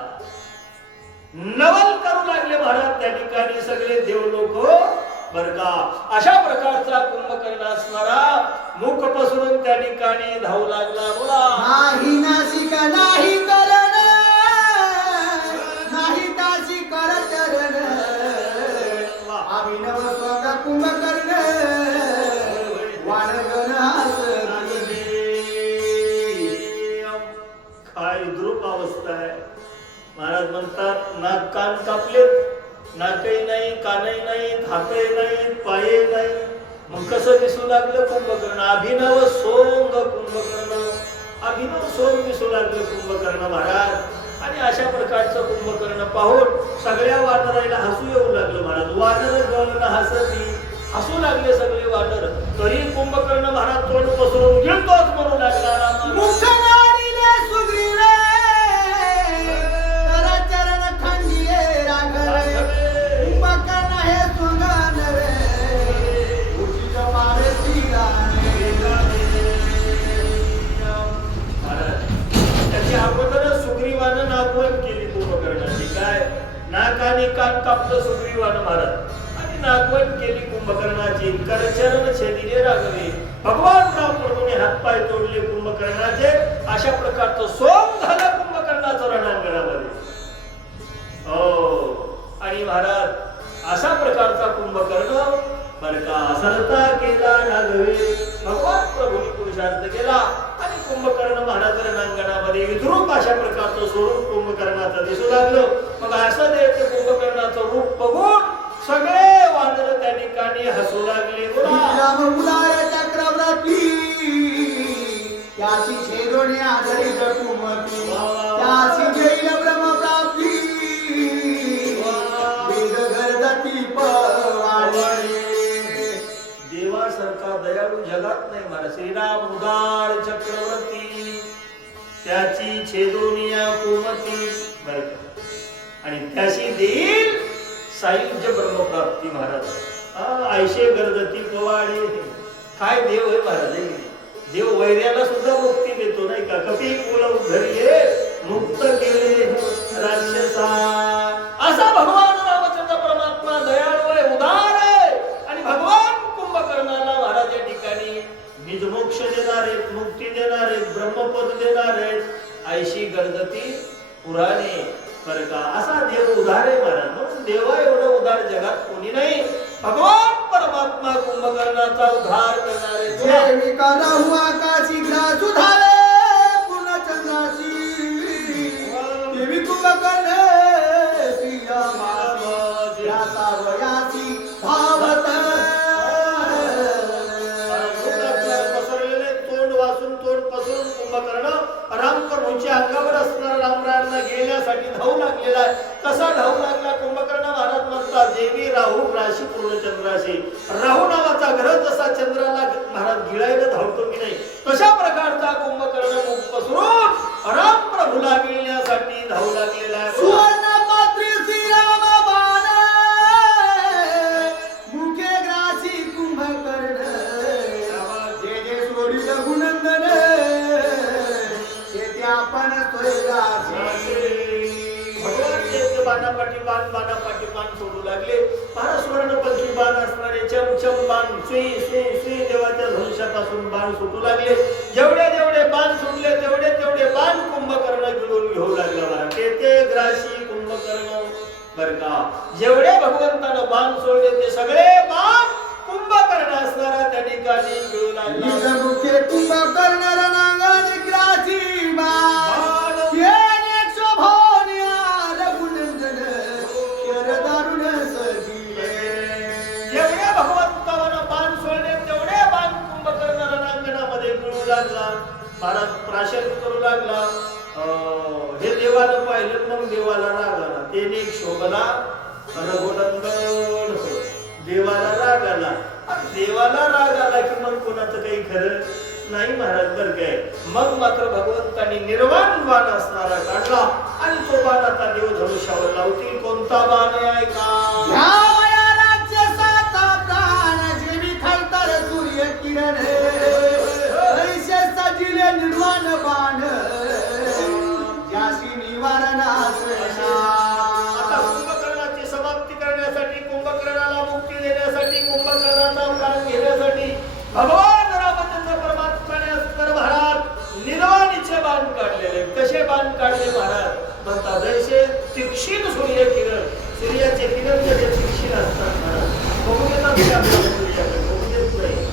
नवल करू लागले महाराज त्या ठिकाणी सगळे देव लोक बर का. अशा प्रकारचा कुंभकर्ण असणारा मुख पसरून त्या ठिकाणी धावू लागला. बोला नाही नासिका नाही करण नाही तासी कर चरण अभिनव स्वग कुंभकर्ण वाणगण हास. काय द्रुप अवस्था आहे महाराज. म्हणतात नाक कान कापलेत, नाकही नाही कानही नाही हातही नाही पायही नाही. मग कसं दिसू लागलं कुंभकर्ण. अभिनव सोंग कुंभकर्ण, अभिनव सोंग दिसू लागलं कुंभकर्ण महाराज. आणि अशा प्रकारचं कुंभकर्ण पाहून सगळ्या वानराला हसू येऊ लागलं महाराज. वानर गवळण हसती हसू लागले सगळे वानर. तरी कुंभकर्ण महाराज तोंड पसरून गिळतोच म्हणू लागला. सुग्रीवानं नागवण केली कुंभकर्णाची. काय नाक आणि कान कापलं सुग्रीवानं महाराज आणि नागवण केली कुंभकर्णाची. करचरण छेदिले राघवे. भगवान राम प्रभूने हातपाय तोडले कुंभकर्णाचे. अशा प्रकारचं सोम झालं कुंभकर्णाचं रणांगणामध्ये. आणि महाराज अशा प्रकारचा कुंभकर्ण बर का सरता केला राघवे. भगवान प्रभूने पुरुषार्थ केला आणि कुंभकर्ण महाराज रणांगणामध्ये विद्रूप अशा प्रकारचं स्वरूप कुंभकर्णाचं दिसू लागलं. मग असं ते कुंभकर्णाचं रूप बघून सगळे वानर त्या ठिकाणी हसू लागले. चक्रवर्ती त्याची छेदोने आधारित कुमती त्याची जैन ब्रह्मप्राप्ती वेद गर्दती पवाडे. देवासारखा दयाळू जगात नाही महाराज. श्रीराम उदार चक्रवर्ती त्याची छेदोनिया कुमती बर आणि त्याशी देईल सायुज्य ब्रह्मप्राप्ती महाराज. आयशे गर्दती पवाडे. काय देव आहे महाराज. देव वैर्याला सुद्धा मुक्ती देतो नाही का. कपी कुल उद्धरिये मुक्त केले राक्षसा. असा भगवान रामचंद्र परमात्मा दयाळू आहे, उदार आहे. आणि भगवान कुंभकर्णाला महाराज या ठिकाणी निज मोक्ष देणार आहेत, मुक्ती देणार आहेत, ब्रह्मपद देणार आहेत. ऐशी गणगती पुराणे बर का. असा देव उदार आहे महाराज. म्हणून देवा एवढं उदार जगात कोणी नाही. भगवान परमात्मा कुंभकर्णाचा उद्धार करणार आहे. जेविका राहू आकाशी ग्रासू धावे पूर्णचंद्राची देवी कुंभकर्ण प्रिया मासी याचा वयासी धावत. पसरलेले तोंड वाचून तोंड पसरून कुंभकर्ण रामप्रभूंच्या अंगावर असणारा रामरायांना घेण्यासाठी धावू लागलेला आहे. कसा धावू लागला कुंभकर्ण महाराज म्हणतात देवी राहू राशी पूर्णचंद्राशी. राहू नावाचा ग्रह जसा चंद्राला महाराज गिळायला धावतो की नाही तशा प्रकारचा कुंभकर्ण मुख पसरून रामप्रभूला गिळण्यासाठी धावू लागलेला आहे. सुवर्ण पात्री श्रीराम बाण मुखे ग्रासी कुंभकर्ण जे जे सोडी रघुनंदन ते आपण बाणापाठी बाण सोडू लागले. फार सुवर्णपंखी बाण असणारे चमचम बाण सुई सुई सुई देवाच्या धनुष्यापासून बाण सुटू लागले. जेवढे जेवढे बाण सुटले तेवढे तेवढे बाण कुंभकर्ण गिळून घेऊ लागला. ते ग्राशी कुंभकर्ण बर का. जेवढे भगवंतानं बाण सोडले ते सगळे बाण कुंभकर्ण असणारा त्या ठिकाणी गिळू लागला. मुखे कुंभकर्ण रणांगण ग्रासी बाण महाराज प्राशन करू लागला. हे देवाला पाहिलं मग देवाला राग आला. त्याने एक शोभला रघुनंदन देवाला राग आला. देवाला राग आला की मग कोणाचं काही खरं नाही महाराज बर काय. मग मात्र भगवंतांनी निर्वाण बाण असणारा काढला आणि तो बाण आता देव धनुष्यावर लावतील. कोणता बाण आहे का सूर्य किरण निर्वाण बाण ज्याशी निवारणास. आता कुंभकर्णाची समाप्ती करण्यासाठी कुंभकर्णाला मुक्ती देण्यासाठी कुंभकर्णाचा प्राण घेण्यासाठी भगवान रामचंद्र परमात्म्याने अस्तर महाराज निर्वाणीचे बाण काढलेले. कसे बाण काढले महाराज म्हणतात जैसे तीक्ष्ण सूर्य किरण. सूर्याचे किरण जसे तीक्ष्ण असतात महाराज. बघू देतात सूर्याकडे बघू देत नाही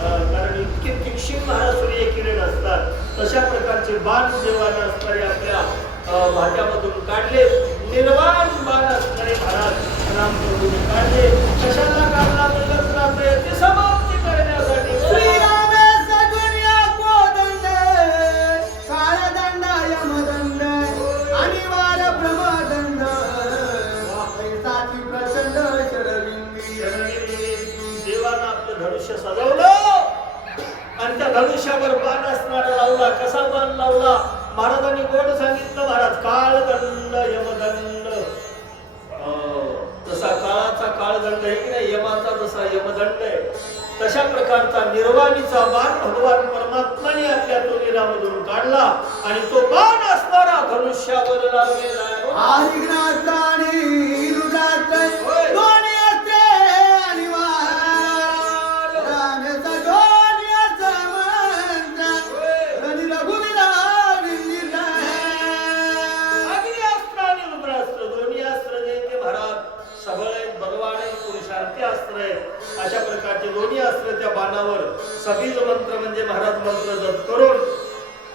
कारण इतके तीक्ष्ण महाराज सूर्य किरण असतात. तशा प्रकारचे बाण देवाने असणारे आपल्या भात्यामधून काढले. निर्वाण बाण असणारे महाराज रामप्रभूने काढले. कशाला काढला ते समाप्ती करण्यासाठी. श्रीराम सगुण्या कोदंड काळदंड यमदंड अनिवार्य ब्रह्मदंड पैसाची प्रचंड शरविंदी. देवानं आपलं धनुष्य सजवलं आणि त्या धनुष्यावर बाण असणारा लावला. कसा बाण लावला महाराजांनी गोड सांगितलं महाराज काळदंड यमदंड. जसा काळाचा काळदंड आहे की नाही यमाचा जसा यमदंड आहे तशा प्रकारचा निर्वाणीचा बाण भगवान परमात्म्याने आपल्या तोंडामधून काढला आणि तो बाण असणारा धनुष्यावर लावलेला आहे. अशा प्रकारचे दोन्ही अस्त्र त्या बाणावर सबीज मंत्र म्हणजे महाराज मंत्र जप करून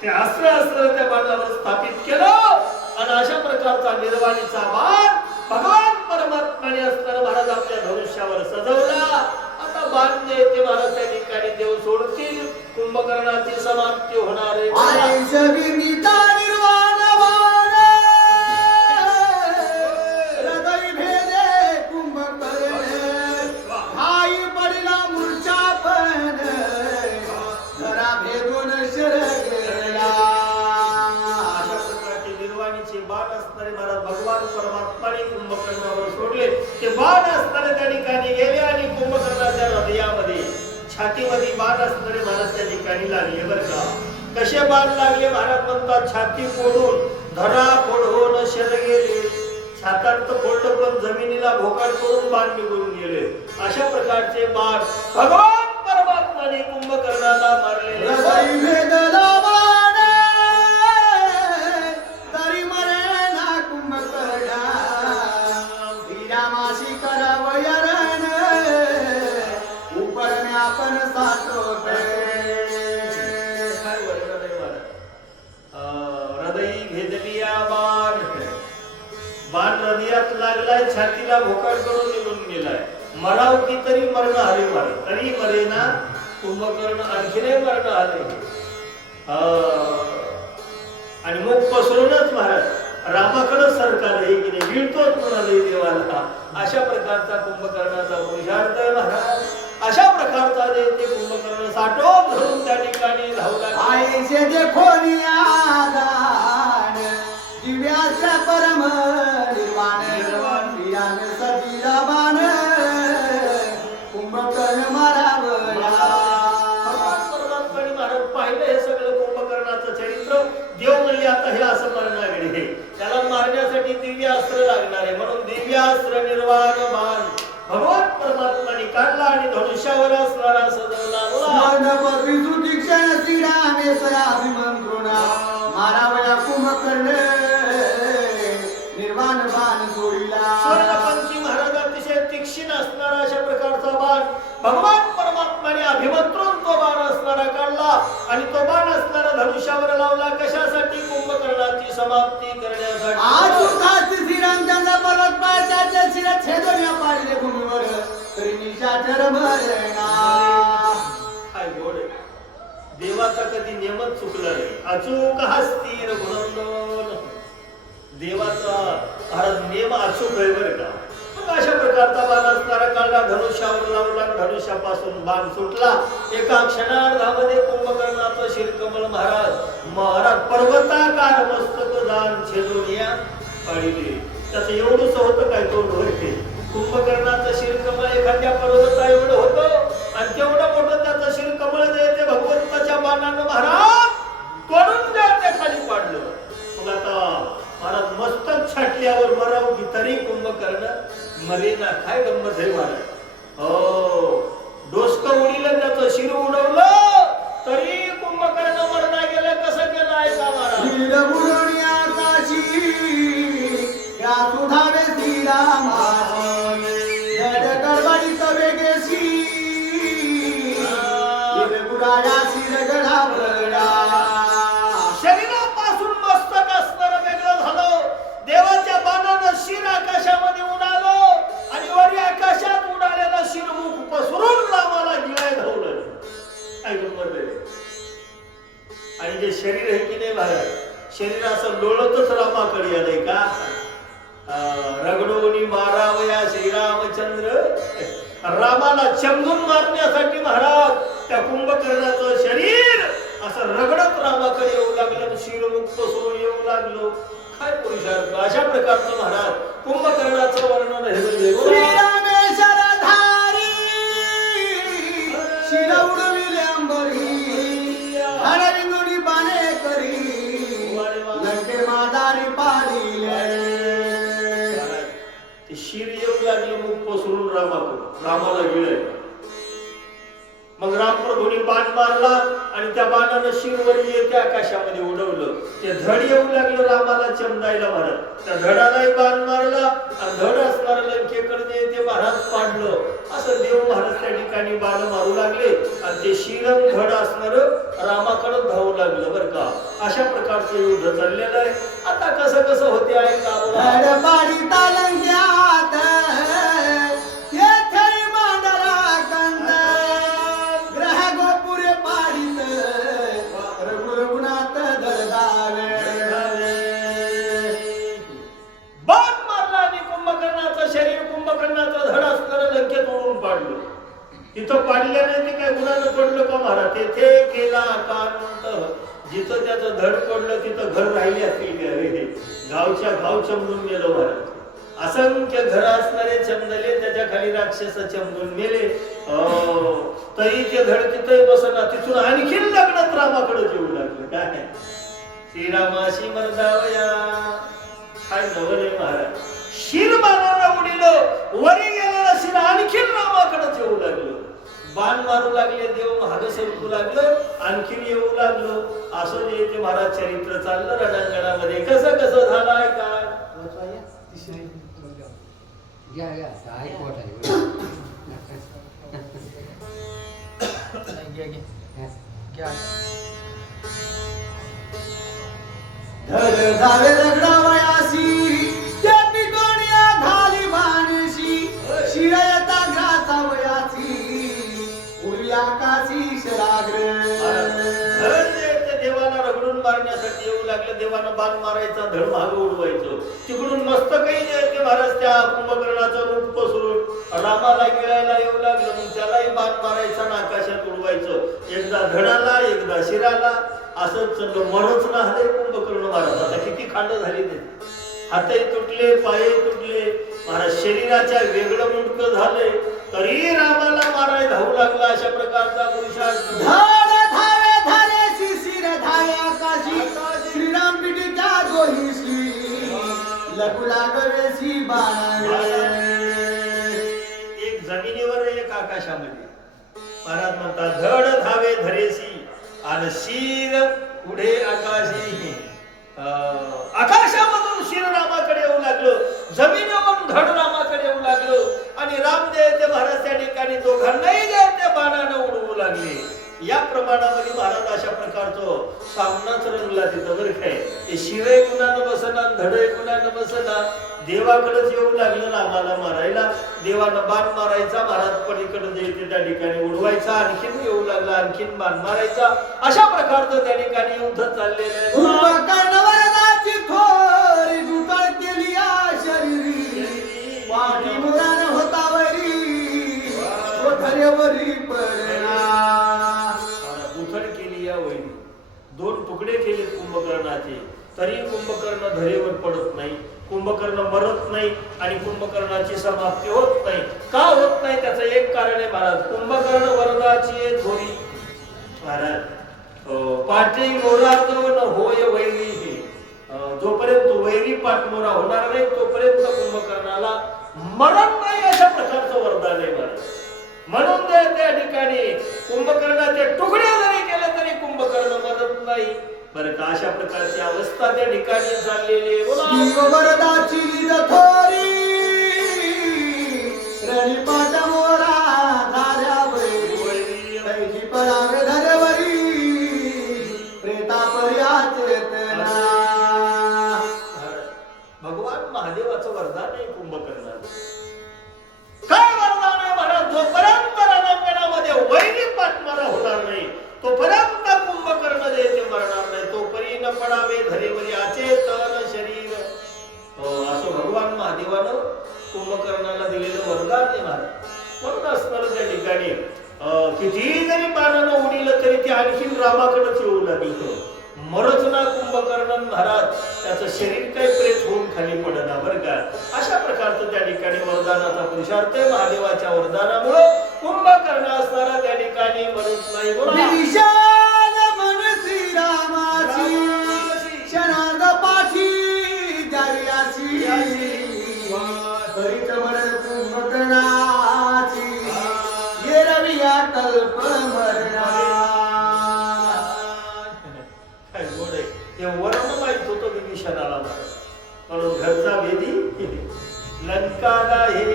ते अस्त्र त्या बाणावर स्थापित केलं आणि अशा प्रकारचा निर्वाणीचा बाण भगवान परमात्म्याने असताना महाराज आपल्या धनुष्यावर सजवला. आता बाण जे ते महाराज त्या ठिकाणी देव सोडतील. कुंभकर्णाची समाप्ती होणार आहे. ते बाण असणारे त्या ठिकाणी गेले आणि कुंभकर्णाच्या हृदयामध्ये छातीमध्ये बाण असणारे महाराज त्या ठिकाणी लागले बर का. कसे बाण लागले महाराज म्हणतात छाती फोडून धरा फोडून शर गेले, छातांत फोडलं पण जमिनीला भोकाड करून बाण निघून गेले. अशा प्रकारचे बाण भगवान परमात्माने कुंभकर्णाला मारलेले. हृदय भेदला बाण, तरी मरे ना कुंभकर्णा. श्रीरामाशी करावं यरण, उपरणे आपण साठवते. काय वर्णन आहे मला. हृदय भेदली या बाण, बाण हृदयात लागलाय, छातीला भोकाड करून निघून गेलाय. मराव की तरी मरण आले मारे, तरी मरे ना कुंभकर्ण, आणखीनही मरण आले. आणि मग पसरूनच महाराज रामाकडे सरकारला की नाही, गिळतोच म्हणाले देवाला. अशा प्रकारचा कुंभकर्णाचा पुरुषार्थ महाराज. अशा प्रकारचा ते कुंभकर्ण साठोब धरून त्या ठिकाणी धावू लागला. आईचे देखोनी आदान, दिव्याचा परम निर्वाण. श्रीराम सतीला बाण, कुंभकर्ण मारावया. परमात्माने महाराज पाहिलं हे सगळं कुंभकर्णाचं चरित्र. देव म्हणले आता हे असं मरणार आहे, त्याला मारण्यासाठी दिव्य अस्त्र लागणार आहे. म्हणून दिव्य अस्त्र निर्वाण बाण भगवान परमात्माने काढला आणि धनुष्यावर असणारा सजवला. स्वर्णपत्री सुदीक्षण श्रीरामेश्वराभिमंत्रुणा, मारावया कुंभकर्ण निर्वाण बाण सोडिला. स्वर्णपंथी महाराज अतिशय तीक्ष्ण असणारा अशा प्रकारचा बाण भगवान परमात्माने अभिमंत्रून तो बाण असणारा काढला आणि तो बाण असणारा धनुष्यावर लावला. कशासाठी? कुंभकर्णाची समाप्ती करण्यासाठी. आज श्रीरामचंद्र पर्वतपाळाच्या शिरा छेदोन्या पाडले भूमीवर, तरी निशाचर मरणा. काय गोड आहे. देवाचा कधी नियमच चुकला नाही. अचूक हा स्थिर गुणंदन. देवाचा महाराज नियम अचूक आहे बरं का. मग अशा प्रकारचा बाण असणारा काढला, धनुष्यावर लावला, धनुष्यापासून बाण सुटला. एका क्षणार्धामध्ये कुंभकर्णाचं शिरकमल महाराज पर्वताकार मस्तक दान छेदोनिया पाडिले. त्याचं एवढंच होतं काय तोंड होते. कुंभकर्णाचं शिरकमळ एखाद्या पर्वता एवढं होतं आणि तेवढं मोठं त्याचं शिरकमळ ते भगवंताच्या बाणानं महाराज तोडून त्या खाली पाडलं. मग आता महाराज मस्तक छाटल्यावर मराव की तरी कुंभकर्ण मरेना. काय गंमत आहे महाराज. डोसकं उडीलं, त्याचं शिर उडवलं, तरी कुंभकर्ण मरणा गेलं. कसं केलं ऐका महाराज. वीरबुरणी आकाशी, या सुधावे श्रीरामाची. जड गडबडीत वेगेशी, वीरबुराया शिर गडावला. शरीरापासून मस्तक असणारं वेगळं झालं. देवाच्या बाणानं शिर आकाशामध्ये उडालं आणि वरी आकाशात उडालेलं शिरमुख पसरून रामाला गिळाय धावलं. काय गंमत आहे. आणि जे शरीर आहे की नाही महाराज, शरीर असं लोळतच रामाकडे आलंय का. रगडोनी मारावया श्रीरामचंद्र. रामाला चमडून मारण्यासाठी महाराज त्या कुंभकर्णाचं शरीर असं रगडत रामाकडे येऊ लागलं, शिरमुख पसरून येऊ लागलो. काय पुरुषार्थ. अशा प्रकारचं महाराज कुंभकर्णाचं वर्णन हे श्रीरामेश्वर धारी, शिर उडविले अंबरी. हरविंदुनी बाणे करी, लंके मादारी पाडिले. ते शिर येऊ लागलं मुख पसरून रामाला गिळाय. मग रामप्रभूंनी बाण मारला आणि त्या बाणानं शिरवर येते आकाशामध्ये उडवलं. ते धड येऊ लागलं रामाला चमडायला महाराज. त्या धडालाही बाण मारला आणि धड असणारं लंकेकडे ते महाराज पाडलं. असं देव महाराज त्या ठिकाणी बाण मारू लागले आणि ते शिरम धड असणारं रामाकडे धावू लागलं बरं का. अशा प्रकारचं युद्ध चाललेलं आहे. आता कसं कसं होते आहे का. तिथं पाडल्याने ते काय गुणानं पडलं का महाराज. तेथे केला कांत. जिथं त्याचं धड पडलं तिथं घर राहिले असतील. गावच्या गाव चमडून गेलो महाराज. असंख्य घर असणारे चमदले, त्याच्या खाली राक्षस चमडून मेले. तरी ते धड तिथे बसना. तिथून आणखीन लग्नात रामाकडे येऊ लागलं. काय श्रीरामाशी मर्दावया. काय नवले महाराज. शिर बाणाला उडीलं, वरी गेलेला शिर आणखीन रामाकडेच येऊ लागलो. बाण मारू लागले, देव महाग सरकू लागलं, आणखीन येऊ लागलो. असं जे ते महाराज चरित्र चाललं रणांगणामध्ये. कसं कसं झालंय काय धड धावे दगडावयासी त्या पिकोण्या घाली भानशी शिरयता ग्राचा वयाची उरी आकाशी शराग्र. देवाला रगडून मारण्यासाठी येऊ लागलं. देवानं बाण मारायचा, धड मागं उडवायचं. तिकडून मस्तकही ते महाराज त्या कुंभकर्णाचं रूप पसरून रामाला गिळायला येऊ लागलं. मग त्यालाही बाण मारायचा आणि आकाशात उडवायचं. एकदा धडाला, एकदा शिराला. असंच मनच नाहले कुंभकर्ण महाराज. आता किती खांड झाली ते. हातही तुटले, पायही तुटले, महाराज शरीराच्या वेगळं मुंडकं झाले, तरी रामाला माराय धावू लागला. अशा प्रकारचा पुरुषार्थ. धड धावे धारेसी शिर धावे आकाशी श्रीराम पिटीच्या दोहीशी लगू लागवेसी बाणाने. एक जमिनीवर, एक आकाशामध्ये. महाराज म्हणतात धड धावे धरेसी आणि शिर पुढे आकाशी. आकाशामधून शिर रामाकडे येऊ लागलं, जमिनीवरून धड रामाकडे येऊ लागलं आणि रामदेव ते महाराज त्या ठिकाणी दोघांनाही त्या बाणानं उडवू लागले. या प्रमाणामध्ये महाराज अशा प्रकारचं सामनाच रंगला तिथं. बरं काय ते शिरे कुणानं बसना, धडे कुणानं बसना. देवाकडेच येऊ लागलं रामाला मारायला. देवानं बाण मारायचा, महाराज पलीकडे जे येते त्या ठिकाणी उडवायचा, आणखीन येऊ लागला, आणखीन बाण मारायचा. अशा प्रकारचं त्या ठिकाणी युद्ध चाललेलं आहे. कुंभकर्णवरदाची थोरी गुटळ केली या शरीरी पाठी मुरान होता वरी कोठऱ्यावरी पडला. उथळ केली या वैरी. दोन तुकडे केले कुंभकर्णाचे, तरी कुंभकर्ण धरेवर पडत नाही. कुंभकर्ण मरत नाही आणि कुंभकर्णाची समाप्ती होत नाही. का होत नाही त्याचं एक कारण आहे महाराज. कुंभकर्ण वरदाची थोरी. महाराज पाठी मोरातो न होय वैरी. जोपर्यंत वैरी पाठमोरा होणार नाही तोपर्यंत कुंभकर्णाला मरण नाही. अशा प्रकारचं वरदान आहे महाराज. म्हणून त्या ठिकाणी कुंभकर्णाचे तुकडे जरी केले तरी कुंभकर्ण मरत नाही. बरं का अशा प्रकारची अवस्था त्या ठिकाणी चाललेली आहे. वरदाची थोरी रणीपाट मोरा धाऱ्या वैरी कैची पडावे धरवरी प्रेता पर्या चेतना. भगवान महादेवाचं वरदान आहे कुंभकर्णाचं. काय वरदान आहे महाराज. जोपर्यंत रणांगणामध्ये वैरी पाठमारा होणार नाही तोपर्यंत कुंभकर्ण जे ते मरणार नाही. तोपरी न पडावे धरेवरी अचेतन शरीर. असं भगवान महादेवानं कुंभकर्णाला दिलेलं वरदान आहे महाराज. म्हणून असणार त्या ठिकाणी किती जरी बाणानं उडीलं तरी ते आणखीन रामाकडेच येऊ लागलं. मरच ना कुंभकर्ण महाराज. त्याचं शरीर काही प्रेत होऊन खाली पडना. बरं का अशा प्रकारचं त्या ठिकाणी वरदानाचा पुरुषार्थ आहे. महादेवाच्या वरदानामुळे कुंभकर्ण असणारा त्या ठिकाणी मरत नाही. विशाल मन श्रीरामाची शरद पाठी द्यावी हरित मरण कुंभकर्णाची ये रविया कल्प मरणा. काय गोड आहे. ते वर्ण माहित होतं विभीषणाला. म्हणून घरचा भेदी लंकाला हे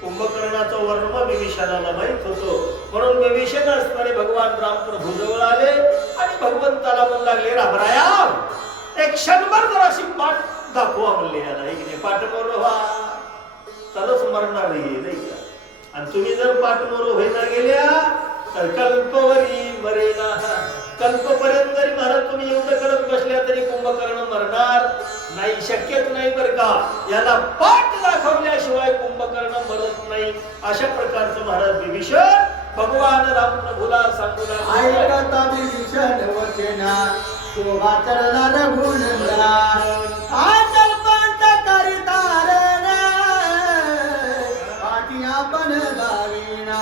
कुंभकर्णाचं वर्म विभीषणाला माहित होतं. म्हणून विभीषण असणारे भगवान राम प्रभू जवळ आले आणि भगवंताला म्हणू लागले रामराया एक क्षणभर जर अशी पाठ दाखवा म्हणले याला. एक नाही पाठमोर व्हा तरच मरणार नाही का. आणि तुम्ही जर पाठमोर व्हायला गेल्या तर कल्पवरी मरेना. कल्पपर्यंत जरी महाराज तुम्ही एवढं करत बसल्या तरी कुंभकर्ण मरणार नाही. शक्यच नाही बरं का. याला पाठ दाखवल्याशिवाय कुंभकर्ण मरत नाही. अशा प्रकारचं महाराज विभीषण भगवान राम प्रभूला सांगू लागले. ऐकता विभीषण वचना शोभा चढला रघुनंदना आचल पंत करिता रण पाठी आपण गाविना.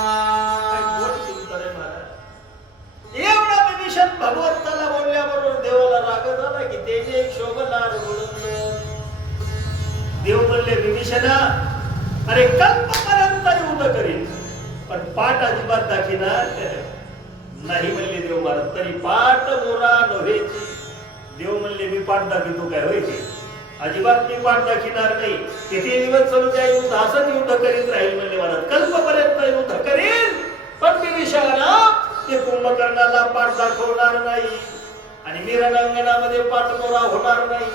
एवढा विभीषण भगवंताला बोलल्याबरोबर देवाला अजिबात दाखिनार नाही म्हणले देव महाराज. तरी पाठ मोरा नव्हेची. देव म्हणले मी पाठ दाखवतो काय होय ते? अजिबात मी पाठ दाखिनार नाही. किती दिवस चालू त्या युद्ध असंच युद्ध करीत राहील म्हणले महाराज. कल्पपर्यंत युद्ध करील, पण मी विषयाला ते कुंभकर्णाला पाठ दाखवणार नाही आणि मी रणांगणामध्ये पाठमोरा होणार नाही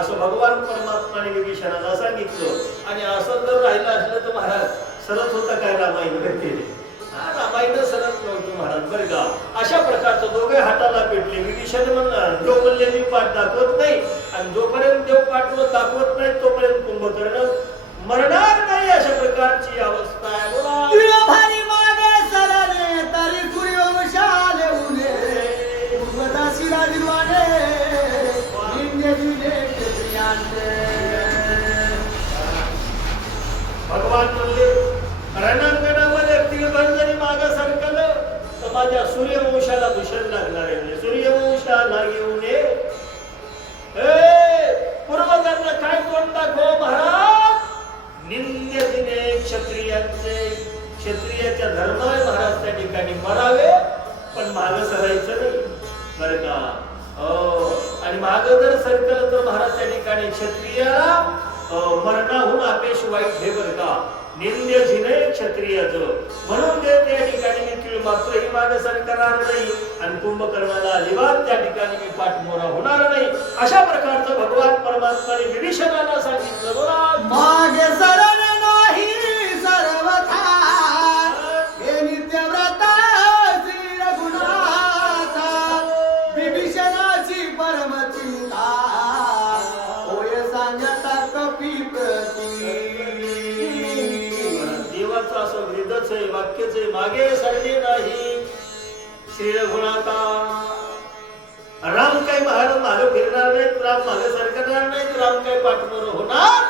असं भगवान परमात्माने विभीषणाला सांगितलं. आणि असं जर राहिलं असलं तर महाराज सरत होतं काय रामायण केले? रामायण सरत नव्हतं महाराज बरं का. अशा प्रकारचं दोघे हाताला पेटले. विभीषण म्हणणार जो म्हणले मी पाठ दाखवत नाही आणि जोपर्यंत देव पाठवत दाखवत नाही तोपर्यंत कुंभकर्ण मरणार नाही. अशा प्रकारची अवस्था आहे. बोला भारी मागे सरले तरी सूर्यवंशाले उले उर्वदासी राजवाने निंदे दिले क्षत्रियांचे. भगवान म्हणले रणांगणामध्ये तिळभर जरी मागं सरकलं तर माझ्या सूर्यवंशाला दूषण लागणार आहे. सूर्यवंशाला येऊ नये. पूर्वजांना काय तोंड दाखव महाराज? निंद्य दिने क्षत्रियांचे. क्षत्रियाच्या धर्म आहे महाराज त्या ठिकाणी मरावे पण मागं सरायचं नाही बरं का. आणि मागं जर सरकलं तर महाराज त्या ठिकाणी क्षत्रियाला मरणाहून अपेश वाईट हे बरं का. निंद्य जिने क्षत्रियाचं म्हणून ते त्या ठिकाणी मी तीळ मात्रही मागे सरकणार नाही आणि कुंभकर्णाला अजिबात त्या ठिकाणी मी पाठमोरा होणार नाही. अशा प्रकारचं भगवान परमात्माने विभीषणाला सांगितलं. बोला मागे सरले नाही सर्वथा हे नित्यव्रता श्री रघुनाथा विभीषणाची परम चिंता होय सांगता कपीपती. देवाचं असं वेदच आहे वाक्यच आहे. मागे सरले नाही श्री रघुनाथा. राम काही महाराज मागे फिरणार नाहीत, राम मागे सरकणार नाहीत, राम काही पाठमोर होणार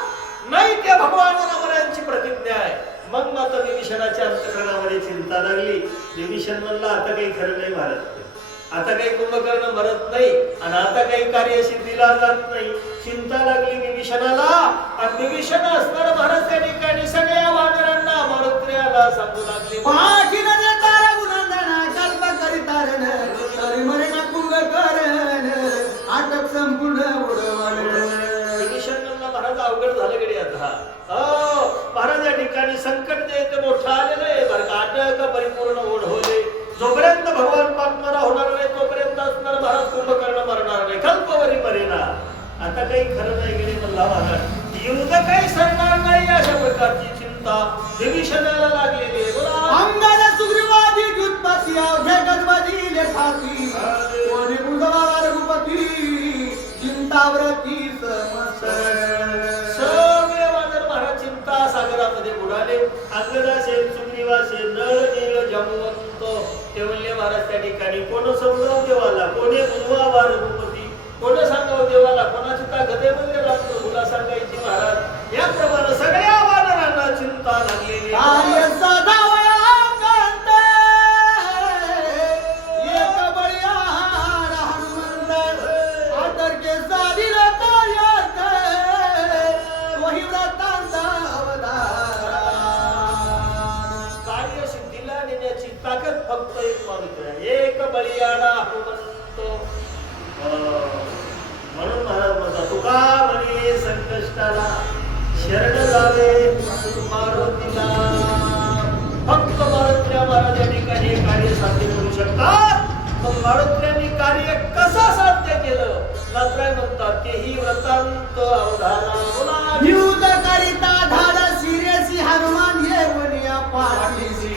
नाही. त्या भगवान रामाची प्रतिज्ञा आहे. मग माता विभीषणाच्या अंतःकरणामध्ये चिंता लागली. विभीषण म्हणला आता काही खरं नाही महाराज, आता काही कुंभकर्ण मरत नाही आणि आता काही कार्यसिद्धीला जात नाही. चिंता लागली विभीषणाला आणि विभीषण असणार महाराज त्या ठिकाणी सगळ्या वानरांना मारुत्र्याला सांगू लागले. पाठीन तारा गुणंदना कल्प करितारण तरी मरेना कुंभकर्ण आटक संपूर्ण उडवण. विभीषण म्हणला महाराज अवघड झालं गडी आता. महाराज या ठिकाणी संकट जे ते मोठं आलेलं आहे बरं का. आटक परिपूर्ण ओढवले. जोपर्यंत भगवान पाठमोरा होणार नाही तोपर्यंत असणार महाराज कुंभकर्ण मरणार नाही. कल्पवरी मरेना. आता काही खरं नाही गेले म्हणला महाराज. युद्ध काही सरणार नाही अशा प्रकारची चिंता विभीषणाला लागलेली आहे. बोला अंगाला सुग्रीवादी व्युत्पत्ती अवघे गजबजीले ठाती कोणी बुधवा रघुपती चिंताव्रती सगळे वानर महाराज चिंता सागरामध्ये बुडाले. अंगदासेन सुग्रीवासेन नळ नील जमवंत ते म्हणले महाराज त्या ठिकाणी कोण समजाव देवाला, कोणी बुधवा रघुपती, कोण सांगाव देवाला, कोणाची ताकद आहे म्हणजे रात्र तुला सांगायची महाराज. याप्रमाणे सगळ्या वानरांना चिंता लागलेली. कार्य सदावया कांते एक बळीयार हनुमंत आदर के सारी रतायत वही व्रतांत अवतारा. कार्यसिद्धीला नेण्याची ताकद फक्त एक माणूस आहे. एक बळीयारा हनुमंत. म्हणून महाराज म्हणतात तुका म्हणे संकष्टाला शरण जावे मारुतीला. फक्त मारुत्र्या महाराज या ठिकाणी हे कार्य साध्य करू शकतात. मग मारुत्र्यांनी कार्य कसं साध्य केलं नात्राय म्हणतात तेही व्रतांत अवधाना. बोला युद्ध करिता धाड शिरेसी हनुमान येवनिया पाठीसी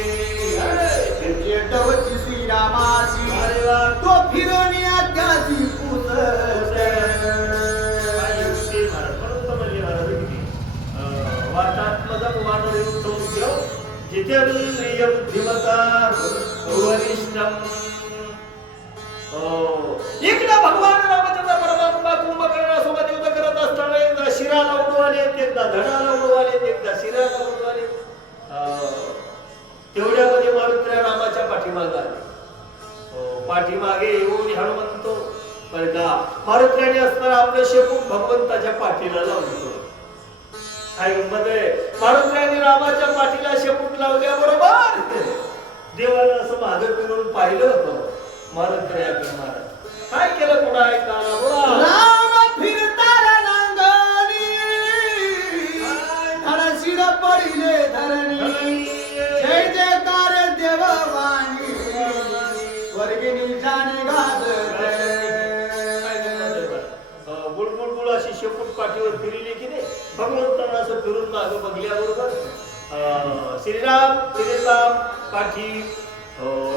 जेठवती श्रीरामासी अरे वा. तो फिरोनिया त्याची पुसते. वातात्मजम वानरयुक्तोऽप्यो जितेन्द्रिय बुद्धिमता वरिष्ठम. इकडे भगवान रामचंद्र परमात्मा कुंभकर्णासोबत युद्ध करत असताना एकदा शिराला उडवाले, एकदा धडाला उडवाले, एकदा शिराला उडवाले. तेवढ्यामध्ये मारुत्र्या रामाच्या पाठीमागे आले. पाठीमागे येऊन हनुमंत बरं का मारुत्र्याने असताना आपलं शेपूट भगवंताच्या पाठीला लावलं. काय गंमत आहे. मारुत्र्याने रामाच्या पाठीला शेपूट लावल्याबरोबर देवाला असं मागं फिरून पाहिलं होतं मारुत्र्याकडे महाराज काय केलं पुन्हा ऐका बोला. राम फिरतार नांगणी धडशिर पडिले धरणी जय जयकार देववाणी वर्गिणी जाणे बुलबुल अशी शेपूट पाठीवर फिरली की नाही भगवंतांना असं फिरून मागं बघल्याबरोबर श्रीराम पाठी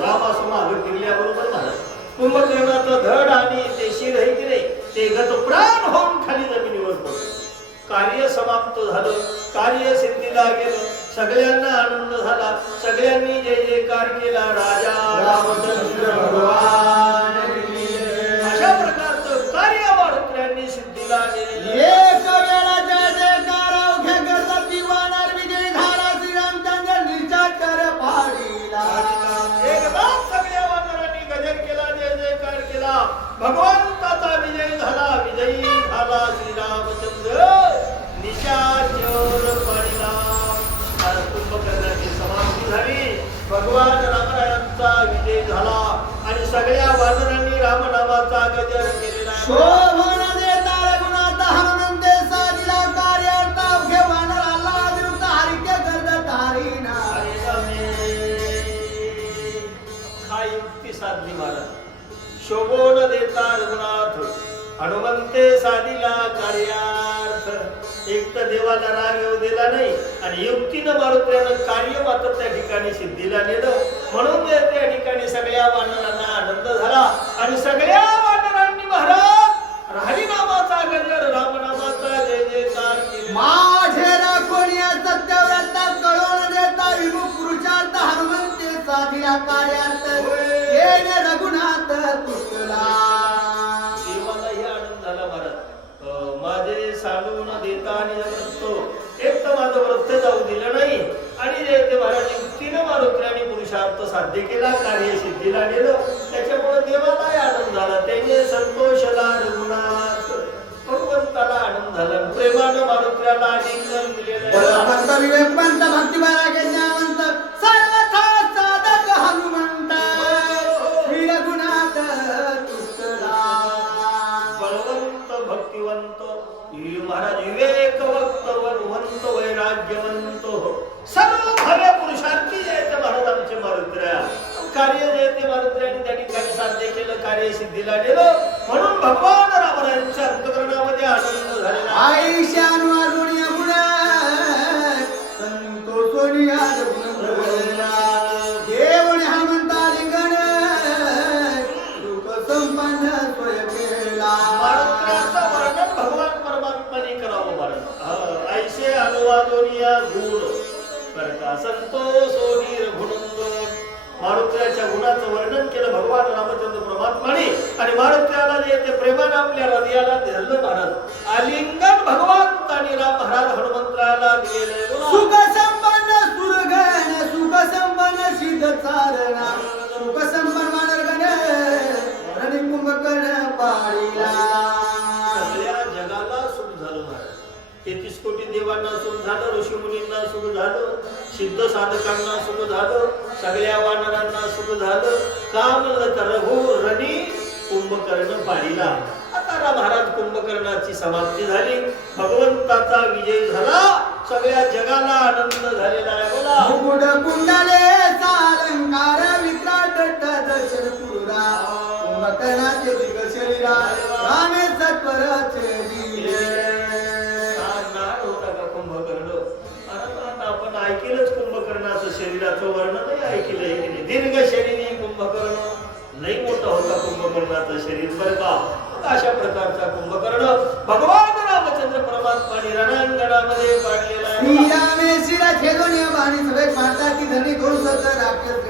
राम असं मागं फिरल्याबरोबर महाराज कुंभकर्णाचं धड आणि ते शिर आहे की नाही ते गत प्राण होऊन खाली जमिनीवर पडलं. कार्य समाप्त झालं, कार्य सिद्धीला गेलं, सगळ्यांना आनंद झाला, सगळ्यांनी जय जयकार केला. राजा रामचंद्र भगवान अशा प्रकारचं कार्य मारुत्र्यांनी सिद्धीला नेलेलं. एक वेळा जय जयकार अवघ्या करतात दिवाणार विजय झाला श्रीरामचंद्र निशाचर पाडीला. एकदम सगळ्या वानरांनी गजर केला, जय जयकार केला, भगवंताचा विजय झाला, विजयी झाला श्रीरामचंद्र निशाचर पाडीला. कुंभकर्णाची समाप्ती झाली, भगवान रामरायांचा विजय झाला आणि सगळ्या वानरांनी रामनामाचा गजर केलेला. शोभन देता रघुनाथ हनुमंते साधिला कार्यार्थ अवघे वानराला विरुद्ध हरिके गर्द तारीना. हा युक्ती साधली महाराज. शोभन देता रघुनाथ हनुमंते साधिला कार्यार्थ. एक तर देवाला राग येऊ दिला नाही आणि युक्तीनं मारुत्र्यानं कार्य मात्र त्या ठिकाणी सिद्धीला नेलं. म्हणून त्या ठिकाणी सगळ्या वानरांना आनंद झाला आणि सगळ्या वानरांनी महाराज हरिनामाचा गजर रामनामाचा जय जयकार केला. माझे राखोनी सत्यव्रत कळवून देता विमुख पुरुषार्थ हनुमंते साधिला कार्यार्थ येणे रघुनाथ तुटला. देवालाही आनंद झाला महाराज. माझे सांडून देता आणि व्रत एक तर माझं व्रत जाऊ दिलं नाही आणि ते महाराज युक्तीनं मारुत्र्याने पुरुषार्थ साध्य केला, कार्य सिद्धीला नेलं. त्याच्यामुळे देवालाही आनंद झाला, त्याने संतोषला रघुनाथ. भगवंताला आनंद झाला, प्रेमानं मारुत्र्याला आलिंगन दिलेलं. बलवंत विवेकवंत भक्तिभारागे ज्ञानवंत सर्वथा साधक हनुमंत श्री रघुनाथ तुटला. बलवंत भक्तिवंत महाराज विवेकवंत वनवंत वैराग्यवंत सर्व भव्य पुरुषार्थी जे ते महाराज आमचे मारुत्र्या कार्य जे ते मारुत्र्याने त्या ठिकाणी साध्य केलं, कार्य सिद्धीला नेलं. म्हणून भगवान रामरायांच्या अंतःकरणामध्ये आनंद झालेला. आईशान वाजुनिया गुण संतोषोनिया देवने हनुमंता लिंगण सुख संपन्न स्वय केला. मारुत्र्याचं वर्णन भगवान परमात्माने करावं महाराज. ऐसे अनुवादोनिया गुण करता संतोषोनी रघुनंदन. मारुत्र्याच्या गुणाचं वर्णन केलं भगवान रामचंद्र परमात्माने आणि मारुत्र्याला जे ते प्रेमाने आपल्या हृदयाला धरलं महाराज. आलिंगन भगवंताने राम महाराज हनुमंताला दिलेले. सुख संपन्न सुरगण सुख संपन्न सिद्ध चारणा सुख संपन्न मानरगण रणी कुंभकर्ण पाळीला. सगळ्या जगाला सुख झालं महाराज. 33 कोटी देवांना सुख झालं, ऋषीमुनींना सुख झालं, सिद्ध साधकांना सुख झालं, सगळ्या वानरांना सुख झालं. का म्हणलं तर रघु रणी कुंभकर्ण पाळीला. आता महाराज कुंभकर्णाची समाप्ती झाली, भगवंताचा विजय झाला, सगळ्या जगाला आनंद झालेला आहे. बोला. मुकुट कुंडले सालंकार विक्राट दर्शन पुरा कुंभकर्णाचे दिग शरीरा रामे सत्वरचे दिले. आपण ऐकलंच कुंभकर्णाचं शरीराचं वर्णन ऐकलंय की नाही. दीर्घ शरीरी कुंभकर्ण लई मोठा होता कुंभकर्णाचं शरीर बरं का. अशा प्रकारचा कुंभकर्ण भगवान रामचंद्र परमात्माने रणांगणामध्ये पाडलेला आहे. श्रीरामे शिरा छेदोनिया बाणी सभेत मारताची धनी करून सत राक्षस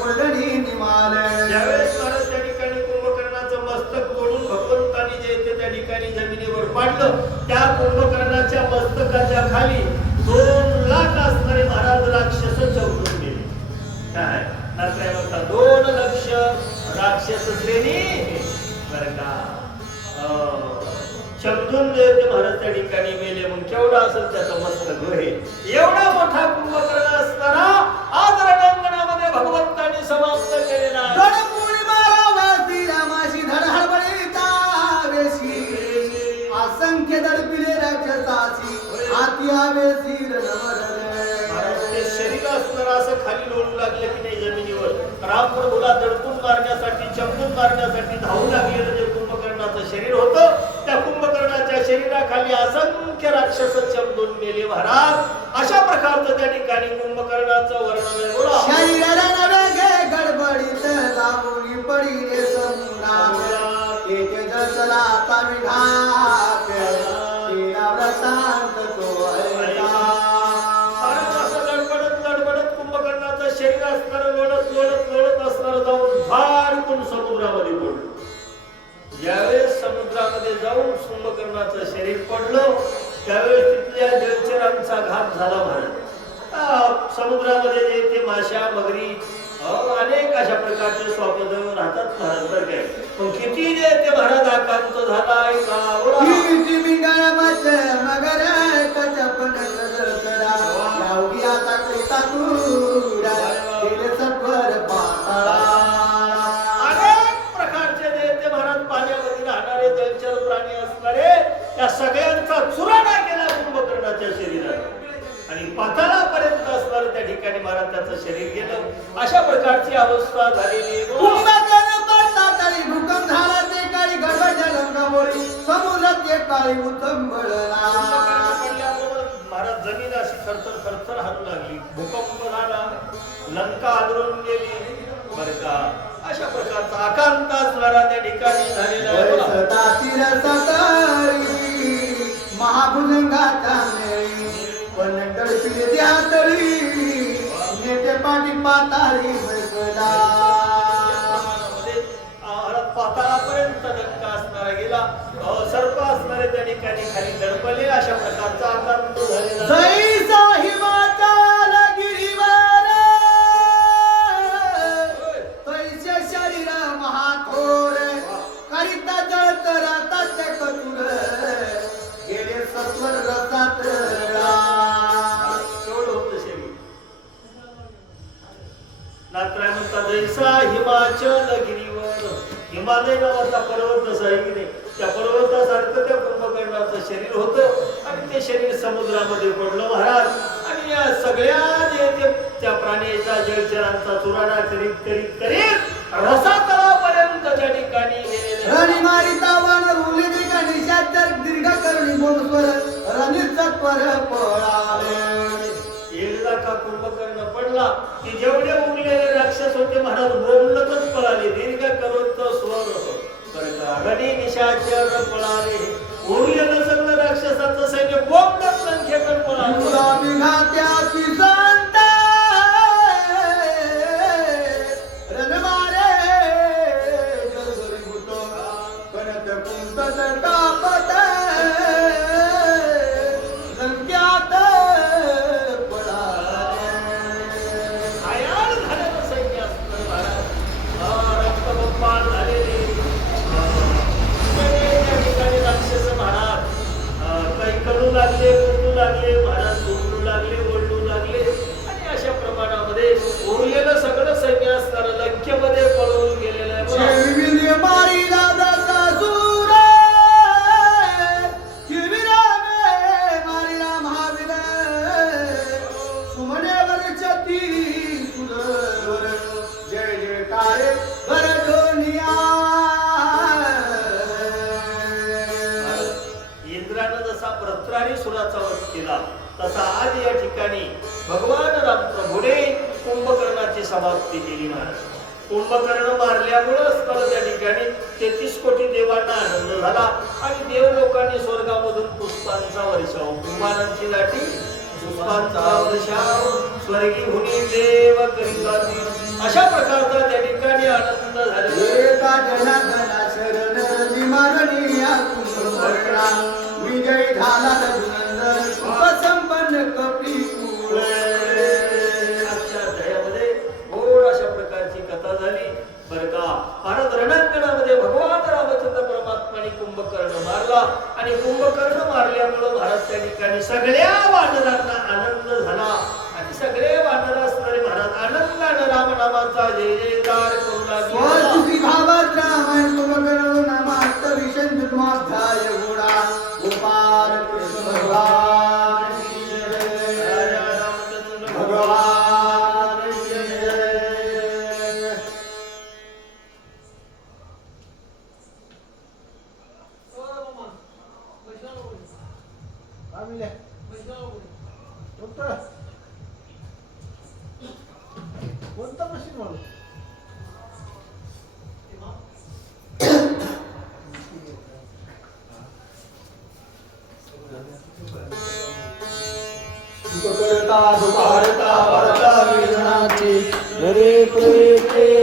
कोल्डणी निमाल. ज्यावेळेस महाराज त्या ठिकाणी कुंभकर्णाचं मस्तक तोडून भगवंतानी जे ते त्या ठिकाणी जमिनीवर पाडलं, त्या कुंभकर्णाच्या मस्तकाच्या खाली 2 लाख असणारे महाराज राक्षस चौकून गेले. काय काय बघता 2 लक्ष राक्षस श्रेणी बरं का. शब्दून ते महाराज त्या ठिकाणी मेले. मग केवढा असेल त्याचं मस्तक हे. एवढा मोठा कुंभकर्ण असताना आज रणांगणामध्ये भगवंताने घ्यावे शिर नवरले. महाराज ते शरीर असणारं असं खाली लोळू लागलं की नाही जमिनीवर, रामप्रभूला दडपून मारण्यासाठी, चंपून मारण्यासाठी धावू लागलेलं जे कुंभकर्णाचं शरीर होतं, त्या कुंभकर्णाच्या शरीराखाली असंख्य राक्षस चमडून मेले महाराज. अशा प्रकारचं त्या ठिकाणी कुंभकर्णाचं वर्णन आहे. बोला. शरीराला नवे घे गडबडीत जाऊन पडिले समुद्रात. तेथे जसला विघात तिला व्रतांत तो ऐका. महाराज असं लडबडत कुंभकर्णाचं शरीर असणारं लोळत असणारं जाऊन फाडकून समुद्रामध्ये पडलं. ज्यावेळेस समुद्रामध्ये जाऊन कुंभकर्णाचं शरीर पडलं त्यावेळेस तिथल्या जलचरांचा घात झाला महाराज. समुद्रामध्ये जे ते माशा, मगरी, अनेक अशा प्रकारचे स्वापद राहतात महाराज. बरं काय पण किती जे ते महाराज आकांत झाला का. बोला. मगर कचपन करा यावगी आता कैसा तूरा दिल सत्वर पाताळा. अनेक प्रकारचे जे ते महाराज पाण्यामध्ये राहणारे जलचर प्राणी असणारे त्या सगळ्यांचा चुराडा केला कुंभकर्णाच्या शरीरात आणि पाताळापर्यंत असणार त्या ठिकाणी महाराज त्याचं शरीर गेलं. अशा प्रकारची अवस्था झालेली. कुंभकर्ण पडला तरी भूकंप झाला ते काळी गडबड गंगाबोळी समुद्रात एक काळी उतंबळला. महाराज जमीन अशी थरथर हलू लागली, भूकंप झाला, लंका आदळून गेली. बर का अशा प्रकारचा आकांत असणारा त्या ठिकाणी झालेला आहे. महाभुजंगाच्या मेळी पण डळपिले त्या तळी नेते पाठी पाताळी बसला. पाताळापर्यंत लंका असणारा गेला, सर्प असणारे त्या ठिकाणी खाली दडपले. अशा प्रकारचा आकांत झालेला. जैसा हिमाचल गिरीवर तैसे शरीर महाथोर करिता जळतराता चकतुर गेले सत्वर रसात एवढं होतं शरीर. नात्राय म्हणतात जैसा हिमाचल गिरीवर, हिमालय नावाचा पर्वत जसा आहे की नाही त्या पर्वतासारखं त्या कुंभकर्णाचं शरीर होतं आणि ते शरीर समुद्रामध्ये पडलं महाराज. आणि या सगळ्या जे ते त्या प्राण्याचा जलचरांचा चुराडा करीत रसातळापर्यंत त्या ठिकाणी गेलेले. रणी मारिता वन रुली ठिकाणी शातर दीर्घ करणी बोलस्वर रणी सत्वर पळाले. एकदा का कुंभकर्ण पडला की जेवढे उरलेले राक्षस होते महाराज बोंबलतच पळाले. दीर्घ करोत स्वर रणी निशाचर पळाले. उरलेलं सगळं राक्षसाचं सैन्य बोंबलत संख्येकडे पळाले. लागले, बोलू लागले महाराज, बोलू लागले, ओरडू लागले आणि अशा प्रमाणामध्ये उरलेलं सगळं सैन्य असणारं लंकेमध्ये पळून गेलेलं आहे. जय जयकार इंद्रानं जसा प्रत्रारी सुराचा वध केला तसा आज या ठिकाणी भगवान रामप्रभूने कुंभकर्णाची समाप्ती केली महाराज. कुंभकर्ण मारल्यामुळेच त्या ठिकाणी 33 कोटी देवांना आनंद झाला आणि देव लोकांनी स्वर्गामधून पुष्पांचा वर्षाव, विमानांची लाटी पुष्पांचा वर्षाव स्वर्गी हुनी देव करिताती. अशा प्रकारचा त्या ठिकाणी आनंद झाला. विजय झाला रघुनंदन उपसंपन्न कपी दह्यामध्ये गोड अशा प्रकारची कथा झाली बर का. भारत रणांगणामध्ये भगवान रामचंद्र परमात्माने कुंभकर्ण मारला आणि कुंभकर्ण मारल्यामुळे भारत त्या ठिकाणी सगळ्या वानरांना आनंद झाला आणि सगळे वानर असणारे महाराज आनंदाने रामनामाचा जय जयकार करू लागले. भावात रामायण कुंभकर्ण नामात विषय गोपाल कृष्ण भगवान आम्ही कोणतं मशीन म्हणून करता दुपारता वार्ता वेदनाची नरे प्रेते